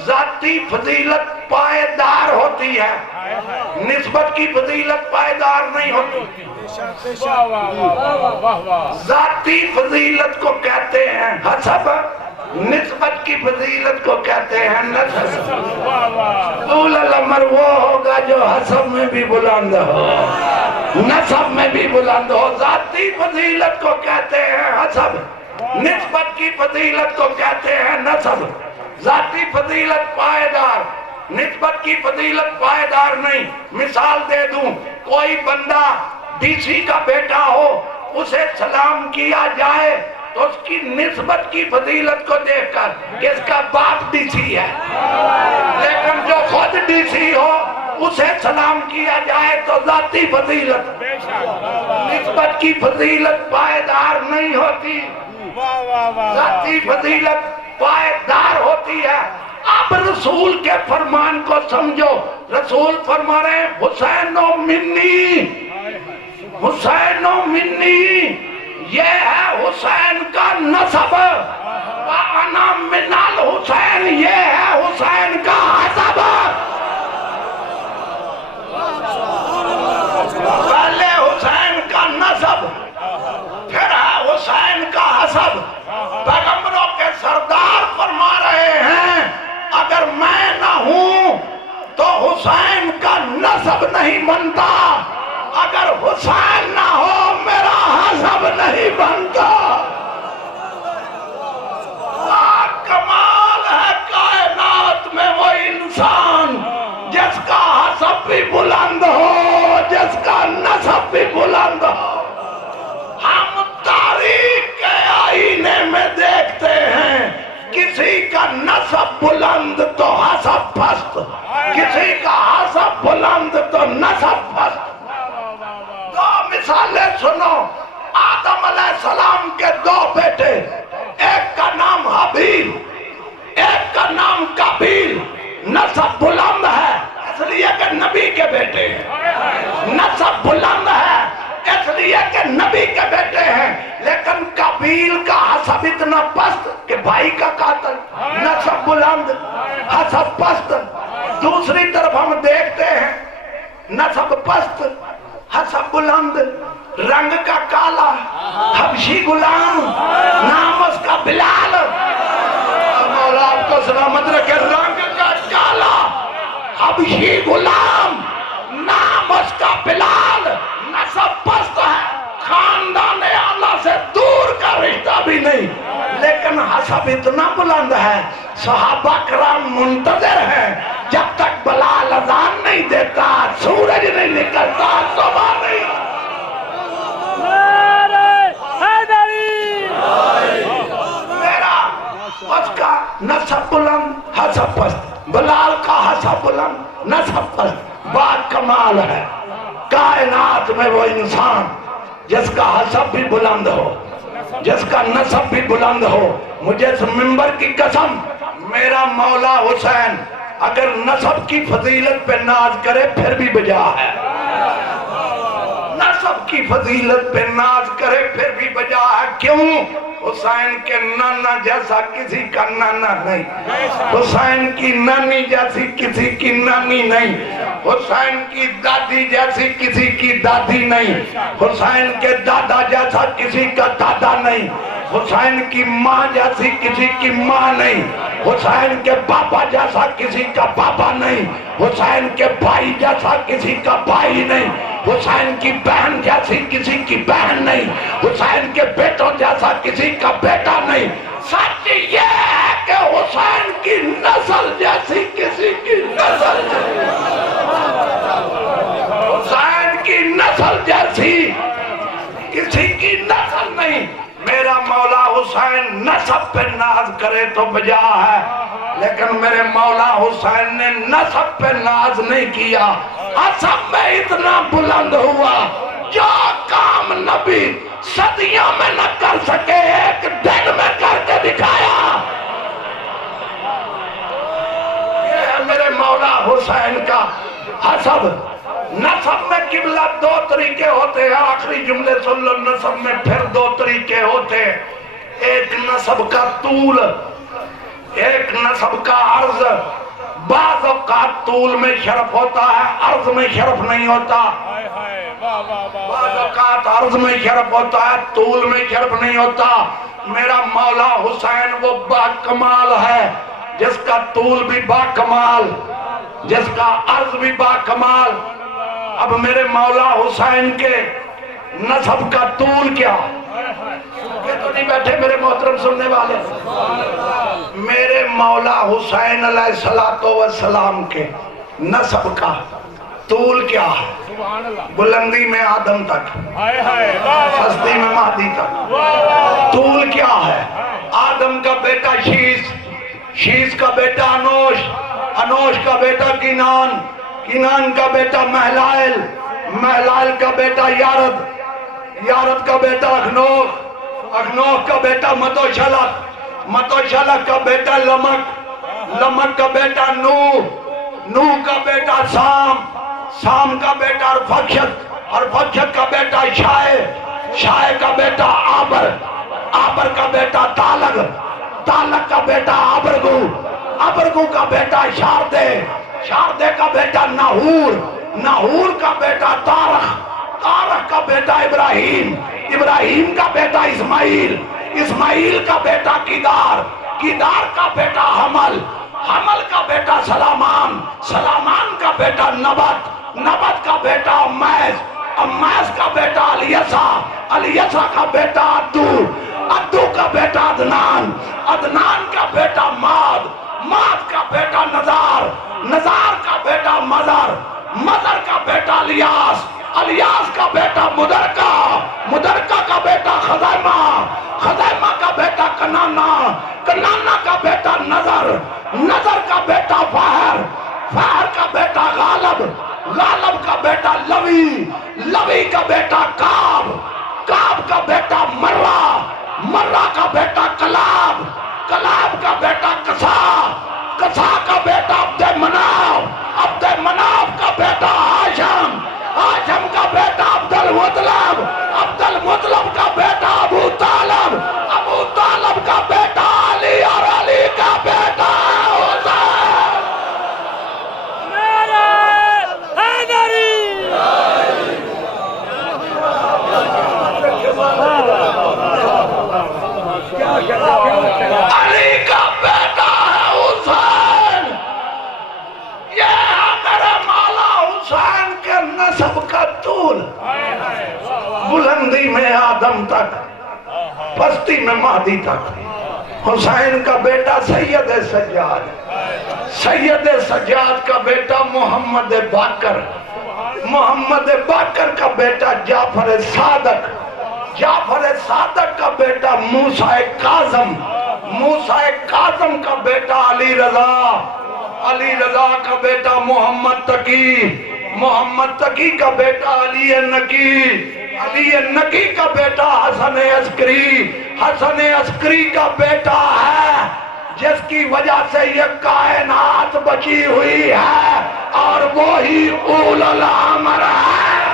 ذاتی فضیلت پائیدار ہوتی ہے، نسبت کی فضیلت پائیدار نہیں ہوتی۔ ذاتی فضیلت کو کہتے ہیں حسب، نسبت کی فضیلت کو کہتے ہیں نسب۔ طول العمر وہ ہوگا جو حسب میں بھی بلند ہو، نسب میں بھی بلند ہو۔ ذاتی فضیلت کو کہتے ہیں حسب، نسبت کی فضیلت کو کہتے ہیں نسب۔ ذاتی فضیلت پائیدار، نسبت کی فضیلت پائیدار نہیں۔ مثال دے دوں، کوئی بندہ ڈی سی کا بیٹا ہو، اسے سلام کیا جائے تو اس کی نسبت کی فضیلت کو دیکھ کر کہ اس کا باپ ڈی سی ہے، لیکن جو خود ڈی سی ہو اسے سلام کیا جائے تو ذاتی فضیلت، نسبت کی فضیلت پائیدار نہیں ہوتی، ذاتی فضیلت پائیدار ہوتی ہے۔ اب رسول کے فرمان کو سمجھو، رسول فرما رہے ہیں حسین و منی، حسین و منی، یہ ہے حسین کا نسب، وَأَنَا مِنَ الْحُسَيْن، یہ ہے حسین کا حسب۔ پہلے حسین کا نسب، پھر ہے حسین کا حسب۔ پیغمبروں کے سردار فرما رہے ہیں اگر میں نہ ہوں تو حسین کا نسب نہیں بنتا، اگر حسین نہ ہو میرا حسب نہیں بنتا۔ کمال ہے کائنات میں وہ انسان جس کا حسب بھی بلند ہو، جس کا نسب بھی بلند ہو۔ ہم تاریخ کے آئینے میں دیکھتے ہیں کسی کا نسب بلند تو حسب پست، کسی کا حسب بلند تو نسب پست۔ دو مثالیں سنو، آدم علیہ السلام کے دو بیٹے، ایک کا نام حابیل، ایک کا نام قابیل۔ نسب بلند ہے اس لیے کہ نبی کے بیٹے ہیں، نسب بلند ہے اس لیے کہ نبی کے بیٹے ہیں، لیکن قابیل کا حسب اتنا پست کہ بھائی کا قاتل، نسب بلند حسب پست۔ دوسری طرف ہم دیکھتے ہیں نسب پست حسب بلند، رنگ کا کالا حبشی غلام، نام اس کا بلال۔ مولا آپ کو سلامت رکھے، رنگ کا کالا حبشی غلام، نام اس کا بلال، نسب پست ہے، خاندان اعلیٰ سے دور کا رشتہ بھی نہیں، لیکن حسب اتنا بلند ہے۔ صحابہ کرام منتظر ہیں جب تک بلال اذان نہیں دیتا، سورج نہیں نکلتا، صبح نہیں۔ میرا اس کا نسب بلند حسب پست، بلال کا حسب بلند نسب پست۔ بات کمال ہے، کائنات میں وہ انسان جس کا حسب بھی بلند ہو، جس کا نسب بھی بلند ہو۔ مجھے اس منبر کی قسم، میرا مولا حسین اگر نسب کی فضیلت پہ ناز کرے پھر بھی بجا ہے، نسب کی فضیلت پہ ناز کرے پھر بھی بجا ہے. کیوں؟ حسین کے نانا جیسا کسی کا نانا نہیں، حسین کی نانی جیسی کسی کی نانی نہیں، حسین کی دادی جیسی کسی کی دادی نہیں، حسین کے دادا جیسا کسی کا دادا نہیں، حسین کی ماں جیسی کسی کی ماں نہیں، حسین کے بابا جیسا کسی کا بابا نہیں، حسین کے بھائی جیسا کسی کا بھائی نہیں، حسین کی بہن جیسی کسی کی بہن نہیں، حسین کے بیٹوں جیسا کسی کا بیٹا نہیں. سچ یہ ہے کہ حسین کی نسل جیسی کسی کی نسل نہیں، حسین کی نسل جیسی کسی کی نسل نہیں. میرا مولا حسین نسب پہ ناز کرے تو بجا ہے، لیکن میرے مولا حسین نے نسب پہ ناز نہیں کیا. حسب میں اتنا بلند ہوا جو کام نبی صدیوں میں نہ کر سکے ایک دن میں کر کے دکھایا. یہ ہے میرے مولا حسین کا حسب. نسب میں قبلہ دو طریقے ہوتے ہیں، آخری جملے سن لو. نسب میں پھر دو طریقے ہوتے ہیں، ایک نسب کا طول، ایک نسب کا عرض. بعض اوقات طول میں شرف ہوتا ہے، عرض میں شرف نہیں ہوتا. بعض اوقات عرض میں شرف ہوتا ہے، طول میں شرف نہیں ہوتا. میرا مولا حسین وہ با کمال ہے جس کا طول بھی با کمال، جس کا عرض بھی با کمال. اب میرے مولا حسین کے نسب کا طول کیا؟ یہ تو نہیں بیٹھے میرے محترم سننے والے. میرے مولا حسین علیہ السلام کے نسب کا طول کیا ہے؟ بلندی میں آدم تک، پستی میں مہدی تک. طول کیا ہے؟ آدم کا بیٹا شیس، شیس کا بیٹا انوش، انوش کا بیٹا کینان، کینان کا بیٹا محلائل، محلائل کا بیٹا یارد، یارد کا بیٹا اخنوخ، اخنوخ کا بیٹا متوشلق، متوشلق کا بیٹا لمک، لمک کا بیٹا نوح، نوح کا بیٹا سام، سام کا بیٹا ارفکشد، ارفکشد کا بیٹا شائع، شائع کا بیٹا آبر، آبر کا بیٹا تالگ، تالگ کا بیٹا آبرگو، آبرگو کا بیٹا شاردے، شاردے کا بیٹا ناہور، ناہور کا بیٹا تارخ، تارخ کا بیٹا ابراہیم، ابراہیم کا بیٹا اسماعیل، اسماعیل کا بیٹا کیدار، کیدار کا بیٹا حمل، حمل کا بیٹا سلامان، سلامان کا بیٹا نبت، نبت کا بیٹا امیس، امیس کا بیٹا الیسا، الیسا کا بیٹا عدو، عدو کا بیٹا عدنان، عدنان کا بیٹا ماد، ماد کا بیٹا نزار، نزار کا بیٹا مدر، مدر کا بیٹا الیاس، الیاس کا بیٹا مدرکہ، مدرکہ کا بیٹا خزیمہ، خزیمہ کا بیٹا کنانا، کنانا کا بیٹا نظر، نظر کا بیٹا فہر، فہر کا بیٹا غالب، غالب کا بیٹا لوی، لوی کا بیٹا کعب، کعب کا بیٹا مرہ، مرہ کا بیٹا کلاب، کلاب کا بیٹا کسا، کسا کا بیٹا عبد مناف، عبد مناف کا بیٹا ہاشم، ہاشم کا بیٹا عبد المطلب، عبد المطلب کا بیٹا ابو طالب، ابو طالب کا بیٹا علی اور علی کا بیٹا حسین. علی کا بیٹا ہے حسین. یہ میرے مولا حسین کے نسب کا طول، بلندی میں آدم تک، پستی میں مہدی تک. حسین کا بیٹا سید سجاد، سید سجاد کا بیٹا محمد باقر، محمد باقر کا بیٹا جعفر صادق، جعفر صادق کا بیٹا موسیٰ کاظم، موسیٰ کاظم کا بیٹا علی رضا، علی رضا کا بیٹا محمد تقی، محمد تقی کا بیٹا علی نقی، علی نقی کا بیٹا حسن عسکری، حسن عسکری کا بیٹا ہے جس کی وجہ سے یہ کائنات بچی ہوئی ہے اور وہی اول الامر ہے.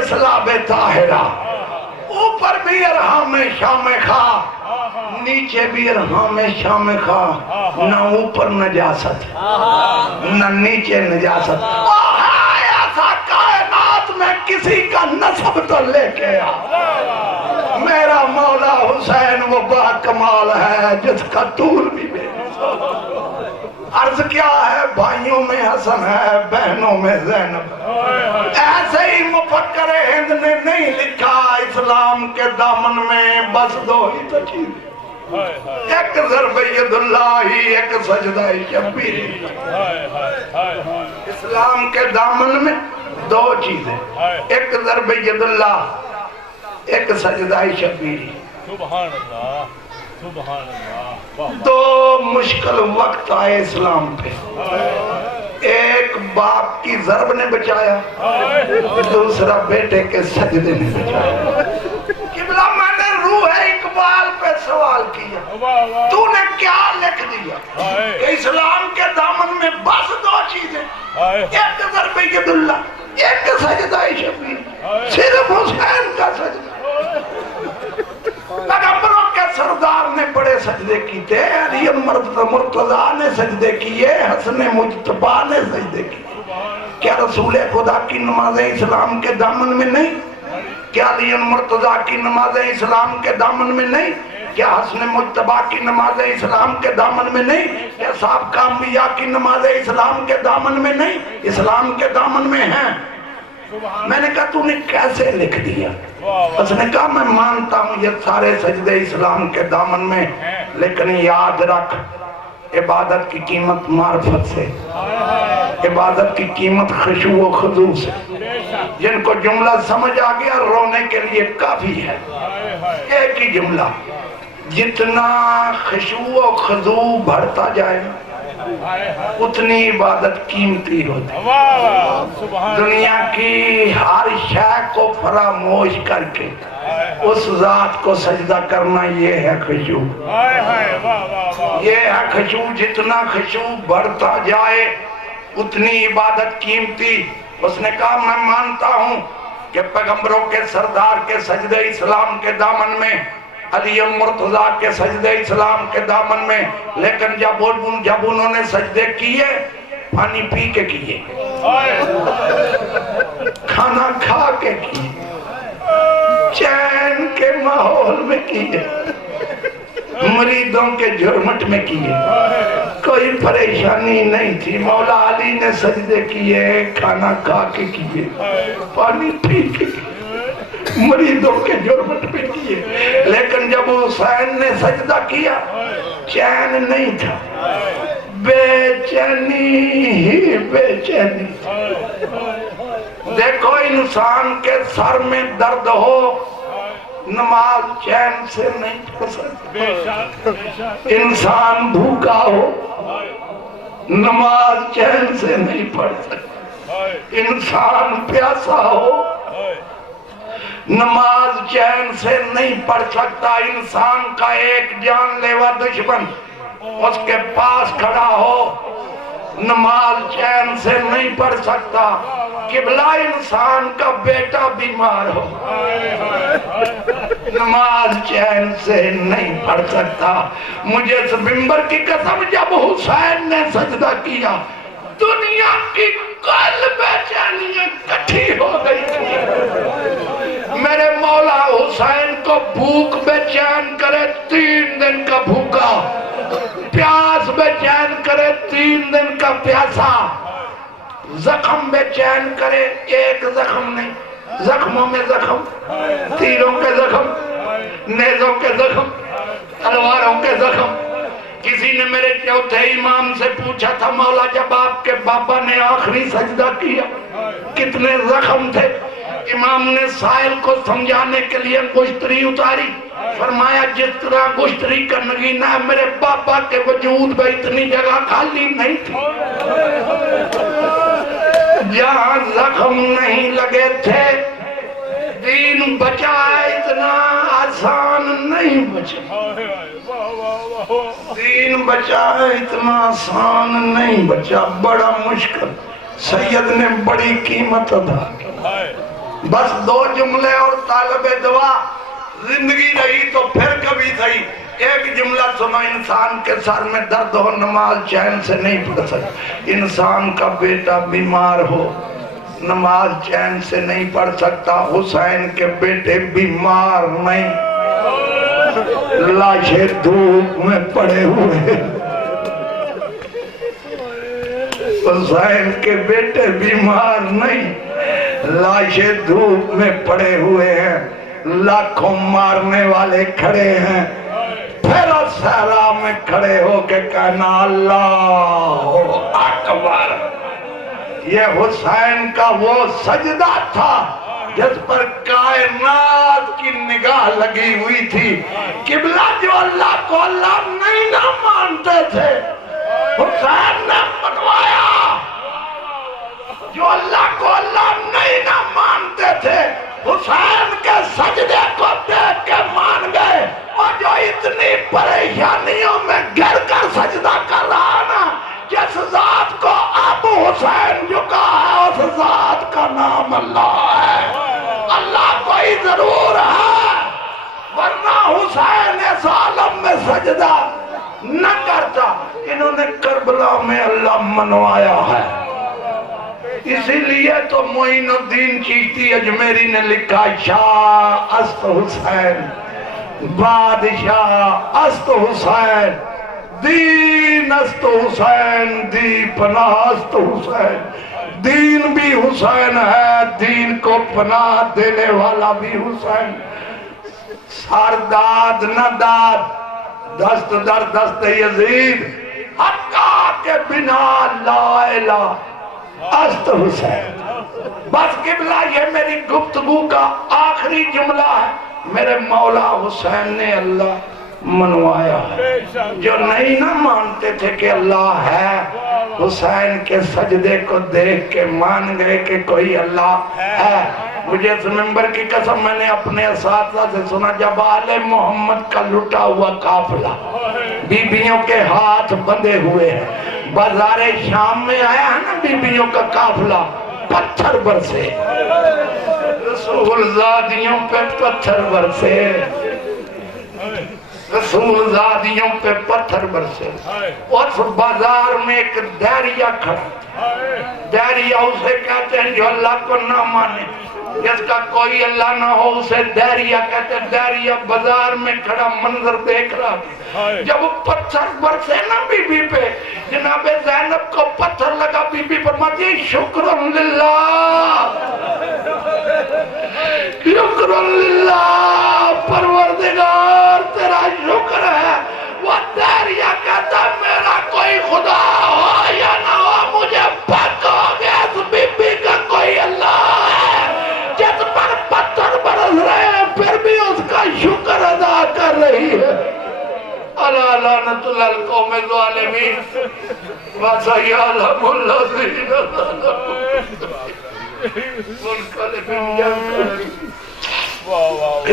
اسلاب طاہرہ، اوپر بھی ارحام شام خواہ، نیچے بھی ارحام شام خواہ، نہ اوپر نجاست نہ نیچے نجاست، ایسا کائنات میں کسی کا نسب تو لے کے آ، میرا مولا حسین وہ با کمال ہے جس کا طول بھی بے عرض کیا ہے، بھائیوں میں حسن ہے بہنوں میں زینب، ایسے ہی مفکر ہند نے نہیں لکھا اسلام کے دامن میں بس دو ہی تو چیزیں، ایک ضرب ید اللہ، ایک سجدہ شبیری، اسلام کے دامن میں دو چیزیں، ایک ضرب ید اللہ، ایک سجدہ شبیری۔ سبحان اللہ سبحان اللہ۔ دو مشکل وقت آئے اسلام پہ، ایک باپ کی ضرب نے بچایا، دوسرا بیٹے کے سجدے نے بچایا۔ قبلہ میں نے روح اقبال پہ سوال کیا، تو نے کیا لکھ دیا کہ اسلام کے دامن میں بس دو چیزیں، ایک ضرب ید اللہ، ایک سجدہ شبیر، صرف حسین کا سجدہ۔ پیغمبروں کے سردار نے بڑے سجدے کیتے، علی مرتضیٰ نے سجدے کیے، حسن مجتبی نے سجدے کیے، کیا رسول خدا کی نمازیں اسلام کے دامن میں نہیں؟ کیا علی مرتضیٰ کی نمازیں اسلام کے دامن میں نہیں؟ کیا حسن مجتبی کی نمازیں اسلام کے دامن میں نہیں؟ کیا سابقہ انبیاء کی نمازیں اسلام کے دامن میں نہیں؟ اسلام کے دامن میں ہیں۔ میں نے کہا تو نے کیسے لکھ دیا؟ اس نے کہا میں مانتا ہوں یہ سارے سجدے اسلام کے دامن میں، لیکن یاد رکھ عبادت کی قیمت معرفت سے، عبادت کی قیمت خشوع و خضوع سے۔ جن کو جملہ سمجھ آ گیا رونے کے لیے کافی ہے، ایک ہی جملہ، جتنا خشوع و خضوع بڑھتا جائے اتنی عبادت قیمتی ہوتی ہے۔ دنیا کی ہر شے کو فراموش کر کے اس ذات کو سجدہ کرنا یہ ہے خشوع، یہ ہے خشوع۔ جتنا خشوع بڑھتا جائے اتنی عبادت قیمتی۔ اس نے کہا میں مانتا ہوں کہ پیغمبروں کے سردار کے سجدے اسلام کے دامن میں، علی مرتضیٰ کے سجدے اسلام کے دامن میں، لیکن جب انہوں نے سجدے کیے پانی پی کے کیے، کھانا کھا کے کیے، چین کے ماحول میں کیے، مریدوں کے جھرمٹ میں کیے، کوئی پریشانی نہیں تھی۔ مولا علی نے سجدے کیے، کھانا کھا کے کیے، پانی پی کے کیے، مریدوں کے جرمٹ پہ کیے، لیکن جب حسین نے سجدہ کیا چین نہیں تھا، بے چینی ہی بے چینی۔ دیکھو انسان کے سر میں درد ہو نماز چین سے نہیں پڑھ سکتا، انسان بھوکا ہو نماز چین سے نہیں پڑھ سکتا، انسان پیاسا ہو نماز چین سے نہیں پڑھ سکتا۔ انسان کا ایک جان لیوا دشمن اس کے پاس کھڑا ہو نماز چین سے نہیں پڑھ سکتا۔ قبلہ انسان کا بیٹا بیمار ہو نماز چین سے نہیں پڑھ سکتا۔ مجھے اس منبر کی قسم جب حسین نے سجدہ کیا دنیا کی کل بے چینیاں کٹھی ہو گئی تھی۔ میرے مولا حسین کو بھوک بے چین کرے 3 دن کا بھوکا، پیاس بے چین کرے 3 دن کا پیاسا، زخم بے چین کرے 1 زخم نہیں، زخموں میں زخم، تیروں کے زخم، نیزوں کے زخم، تلواروں کے زخم۔ کسی نے میرے چوتھے امام سے پوچھا تھا مولا جب آپ کے بابا نے آخری سجدہ کیا کتنے زخم تھے؟ امام نے سائل کو سمجھانے کے لیے گشتری اتاری، فرمایا جس طرح گشتری کا نگینہ میرے بابا کے وجود میں اتنی جگہ خالی نہیں تھی، جہاں زخم نہیں لگے تھے دین بچا اتنا آسان نہیں بچا، دین بچا اتنا آسان نہیں بچا، بڑا مشکل۔ سید نے بڑی قیمت ادا کی، بس 2 جملے اور طالب دعا زندگی رہی تو پھر کبھی تھی. ایک جملہ سنو. انسان کے سر میں درد ہو نماز چین سے نہیں پڑھ سکتا. انسان کا بیٹا بیمار ہو نماز چین سے نہیں پڑھ سکتا. حسین کے بیٹے بیمار نہیں لاشیں دھوپ میں پڑے ہوئے. حسین کے بیٹے بیمار نہیں لاشیں دھوپ میں پڑے ہوئے ہیں. لاکھوں مارنے والے کھڑے ہیں. پھر صحرا میں کھڑے ہو کے کہنا اللہ اکبر. یہ حسین کا وہ سجدہ تھا جس پر کائنات کی نگاہ لگی ہوئی تھی. قبلہ جو اللہ کو اللہ نہیں نہ مانتے تھے حسین نے منوایا. جو اللہ کو اللہ نہیں نہ مانتے تھے حسین کے سجدے کو دیکھ کے مان گئے. اور جو اتنی پریشانیوں میں گر کر سجدہ کر رہا نا جس ذات کو اب حسین جھکا ہے اس ذات کا نام اللہ ہے. اللہ کوئی ضرور ہے ورنہ حسین اس عالم میں سجدہ نہ کرتا. انہوں نے کربلا میں اللہ منوایا ہے. اسی لیے تو معین الدین چشتی اجمیری نے لکھا شاہ است حسین بادشاہ است حسین دین است حسین دی پناہ است حسین. دین بھی حسین ہے دین کو پناہ دینے والا بھی حسین. سر داد نہ داد دست در دست یزید حقا کے بنا لا الہ است حسین. بس قبلہ یہ میری گفتگو کا آخری جملہ ہے. میرے مولا حسین نے اللہ منوایا ہے. جو نہیں نہ مانتے تھے کہ اللہ ہے حسین کے سجدے کو دیکھ کے مان گئے کہ کوئی اللہ ہے. مجھے اس ممبر کی قسم میں نے اپنے اساتذہ سے سنا جب آل محمد کا لٹا ہوا قافلہ بیبیوں کے ہاتھ بندھے ہوئے ہیں بازار شام میں آیا ہے نا بیبیوں کا قافلہ پتھر برسے رسول زادیوں پہ پتھر برسے رسول زادیوں پہ پتھر برسے. اس بازار میں ایک دہریہ کھڑا. دہریہ اسے کہتے ہیں جو اللہ کو نہ مانے جس کا کوئی اللہ نہ ہو اسے دہریہ کہتے ہیں. دہریہ بازار میں کھڑا منظر دیکھ رہا. جب پتھر برسے نا بی بی پہ جناب زینب کو پتھر لگا بی بی فرماتی شکر للہ شکر للہ پروردگار تیرا شکر ہے. وہ دہریہ کہتا میرا کوئی خدا ہو یا نہ ہو مجھے پتہ ہو گیا اس بی بی کا کوئی اللہ ہے جس پر پتھر برس رہے ہیں پھر بھی اس کا شکر ادا کر رہی ہے. اللہ لعنت اللہ القوم الظالمین وَسَيَعْلَمُ الَّذِينَ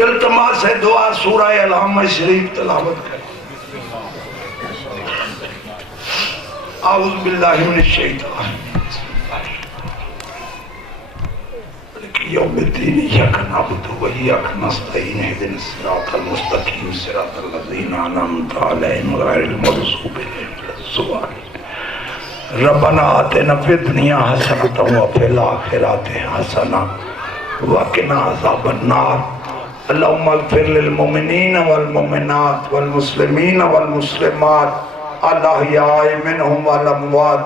التماس دعا سورہ الحمد شریف تلاوت کریں. اعوذ باللہ من الشیطان یوم الدین ایاک نعبد و ایاک نستعین اہدنا الصراط المستقیم صراط الذین انعمت علیہم غیر المغضوب علیہم ولا الضالین. ربنا آتنا فی الدنیا حسنۃ وفی الآخرۃ حسنۃ وقنا عذاب النار. اللہم اغفر للمؤمنین والمؤمنات والمسلمین والمسلمات الاحیاء منہم والاموات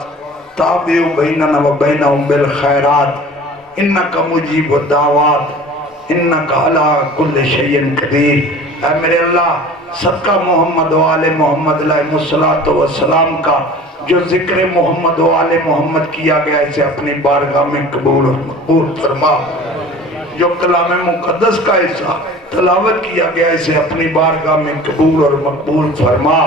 تابع بیننا وبینہم بالخیرات انکا مجیب الدعوات انکا علی کل شیء قدیر. اے میرے اللہ صدقہ محمد و آل محمد علیہ السلام کا جو ذکر محمد و آل محمد کیا گیا اسے اپنی بارگاہ میں قبول اور مقبول فرما. جو کلام مقدس کا حصہ تلاوت کیا گیا اسے اپنی بارگاہ میں قبول اور مقبول فرما.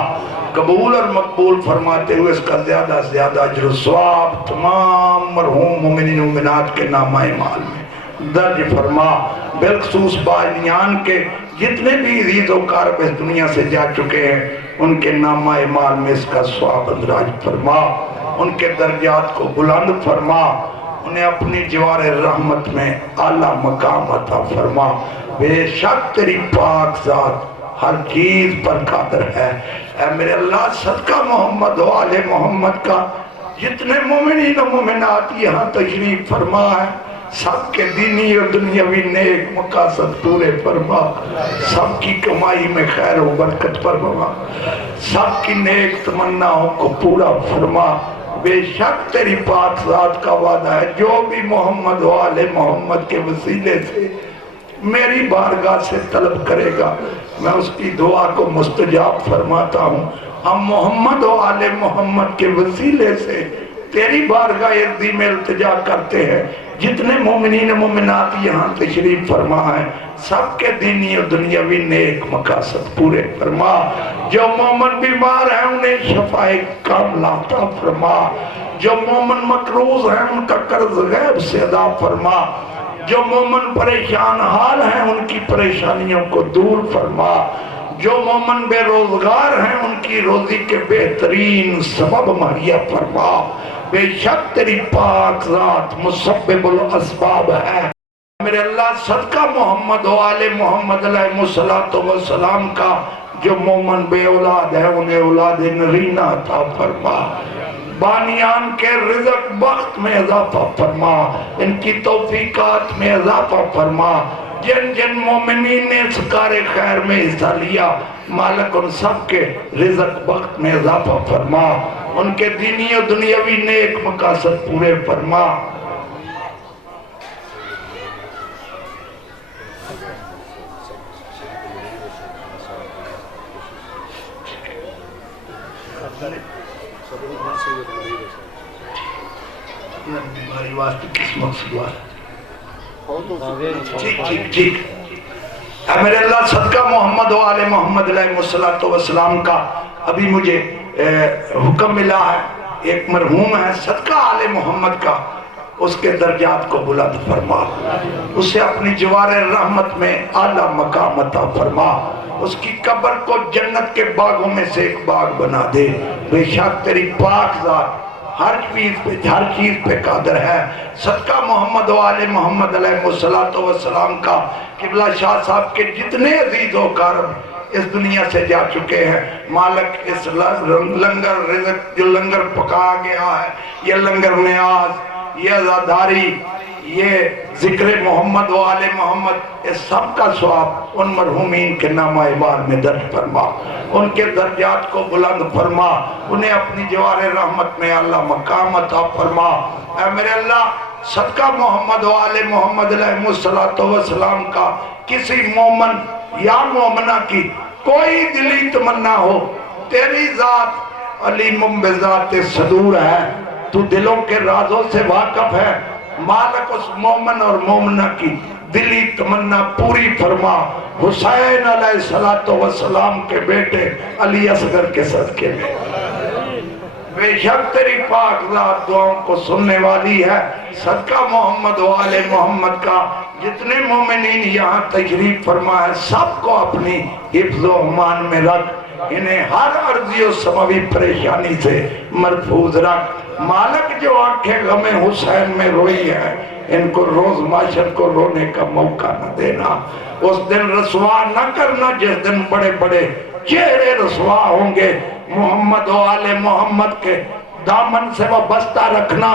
قبول اور مقبول فرماتے ہوئے اس کا زیادہ سے زیادہ اجر و ثواب تمام مرحوم مومنین و مومنات کے نامہ اعمال میں درج فرما. بالخصوص باجیان کے جتنے بھی عزیز و قارب اس دنیا سے جا چکے ہیں ان کے نامہ اعمال میں اس کا ثواب اندراج فرما. ان کے درجات کو بلند فرما. انہیں اپنی جوار رحمت میں اعلیٰ مقام عطا فرما. بے شک تیری پاک ذات ہر چیز پر قادر ہے. اے میرے اللہ صدقہ محمد و آل محمد کا جتنے مومنین و مومنات یہاں تشریف فرما ہے سب کے دینی و دنیاوی نیک مقاصد پورے فرما. سب کی کمائی میں خیر و برکت فرما. سب کی نیک تمناؤں کو پورا فرما. بے شک تیری پاک ذات کا وعدہ ہے جو بھی محمد و آل محمد کے وسیلے سے میری بارگاہ سے طلب کرے گا میں اس کی دعا کو مستجاب فرماتا ہوں. ہم محمد و آل محمد کے وسیلے سے تیری بارگاہ عزی میں التجا کرتے ہیں. جتنے مومنین و مومنات یہاں تشریف فرما ہیں سب کے دینی و دنیاوی نیک مقاصد پورے فرما. جو مومن بیمار ہیں انہیں شفاء کاملہ عطا فرما. جو مومن مقروض ہیں ان کا قرض غیب سے ادا فرما. جو مومن پریشان حال ہیں ان کی پریشانیوں کو دور فرما. جو مومن بے روزگار ہیں ان کی روزی کے بہترین سبب مہیا فرما. بے شک تیری پاک ذات مسبب الاسباب ہے. میرے اللہ صدقہ محمد و آل محمد علیہ السلام کا جو مومن بے اولاد ہے انہیں اولاد نرینہ عطا فرما. بانیان کے رزق بخت میں اضافہ فرما. ان کی توفیقات میں اضافہ فرما. جن جن مومنین نے سکار خیر میں حصہ لیا مالک ان سب کے رزق بخت میں اضافہ فرما. ان کے دینی و دنیاوی نیک مقاصد پورے فرما. بیماری واسطے کس مقصد واسطے ٹھیک ٹھیک ٹھیک. اے میرے اللہ صدقہ محمد و آل محمد علیہ السلام کا ابھی مجھے حکم ملا ہے. ایک مرحوم ہے صدقہ آل محمد کا اس کے درجات کو بلند فرما. اسے اپنی جوار رحمت میں اعلیٰ مقام عطا فرما. اس کی قبر کو جنت کے باغوں میں سے ایک باغ بنا دے. بے شک تیری پاک ذات ہر چیز پہ قادر ہے. صدقہ محمد و آل محمد علیہ السلام کا قبلہ شاہ صاحب کے جتنے عزیز و قارب اس دنیا سے جا چکے ہیں مالک اس لنگر رزق جو لنگر پکا گیا ہے یہ لنگر نیاز یہ عزاداری یہ ذکر محمد و آل محمد اس سب کا ثواب ان مرحومین کے نامہ اعمال میں درج فرما. ان کے درجات کو بلند فرما. انہیں اپنی جوار رحمت میں اللہ مقام عطا فرما. اے میرے اللہ صدقہ محمد و آل محمد علیہ السلام کا کسی مومن یا مومنہ کی کوئی دلی تمنا ہو تیری ذات علیم بذات صدور ہے. تو دلوں کے رازوں سے واقف ہے. مالک اس مومن اور مومنہ کی دلی تمنا پوری فرما. حسین علیہ السلام کے بیٹے علی اصغر کے صدقے میں. بے شک تیری پاک ذات دعاؤں کو سننے والی ہے. صدقہ محمد و آل محمد کا جتنے مومنین یہاں تشریف فرما ہے سب کو اپنی حفظ و امان میں رکھ. انہیں ہر عرضی و سماوی پریشانی سے محفوظ رکھ. مالک جو آنکھیں غم حسین میں روئی ہے ان کو روز معاشر کو رونے کا موقع نہ دینا. اس دن رسوا نہ کرنا جس دن بڑے بڑے چہرے رسوا ہوں گے. محمد و آل محمد کے دامن سے وابستہ رکھنا.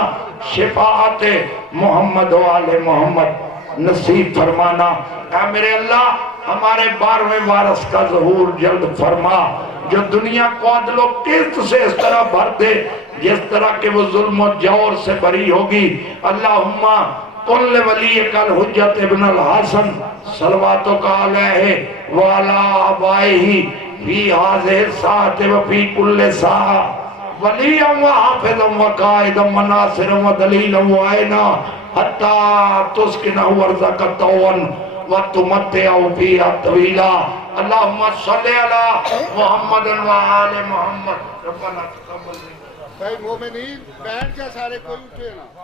شفاعت محمد و آل محمد نصیب فرمانا. اے میرے اللہ ہمارے 12ویں وارث کا ظہور جلد فرما جو دنیا کو عدل و قسط سے اس طرح بھر دے جس طرح کہ وہ ظلم و جور سے بری ہوگی. اللہم قل ولیک الحجت ابن الحسن صلواتک علیہ وعلا آبائہ فی حاضر الساعت وفی کل ساعہ ولیا و حافظا و قائدا و ناصرا و دلیلا و عینا حتی تسکنہ ورزق طوعا و تمتع فیہا طویلا. اللہم صلی علی محمد و آل محمد. ربنا تقبل. بھائی مومنین بیٹھ جا سارے کوئی اٹھے نا.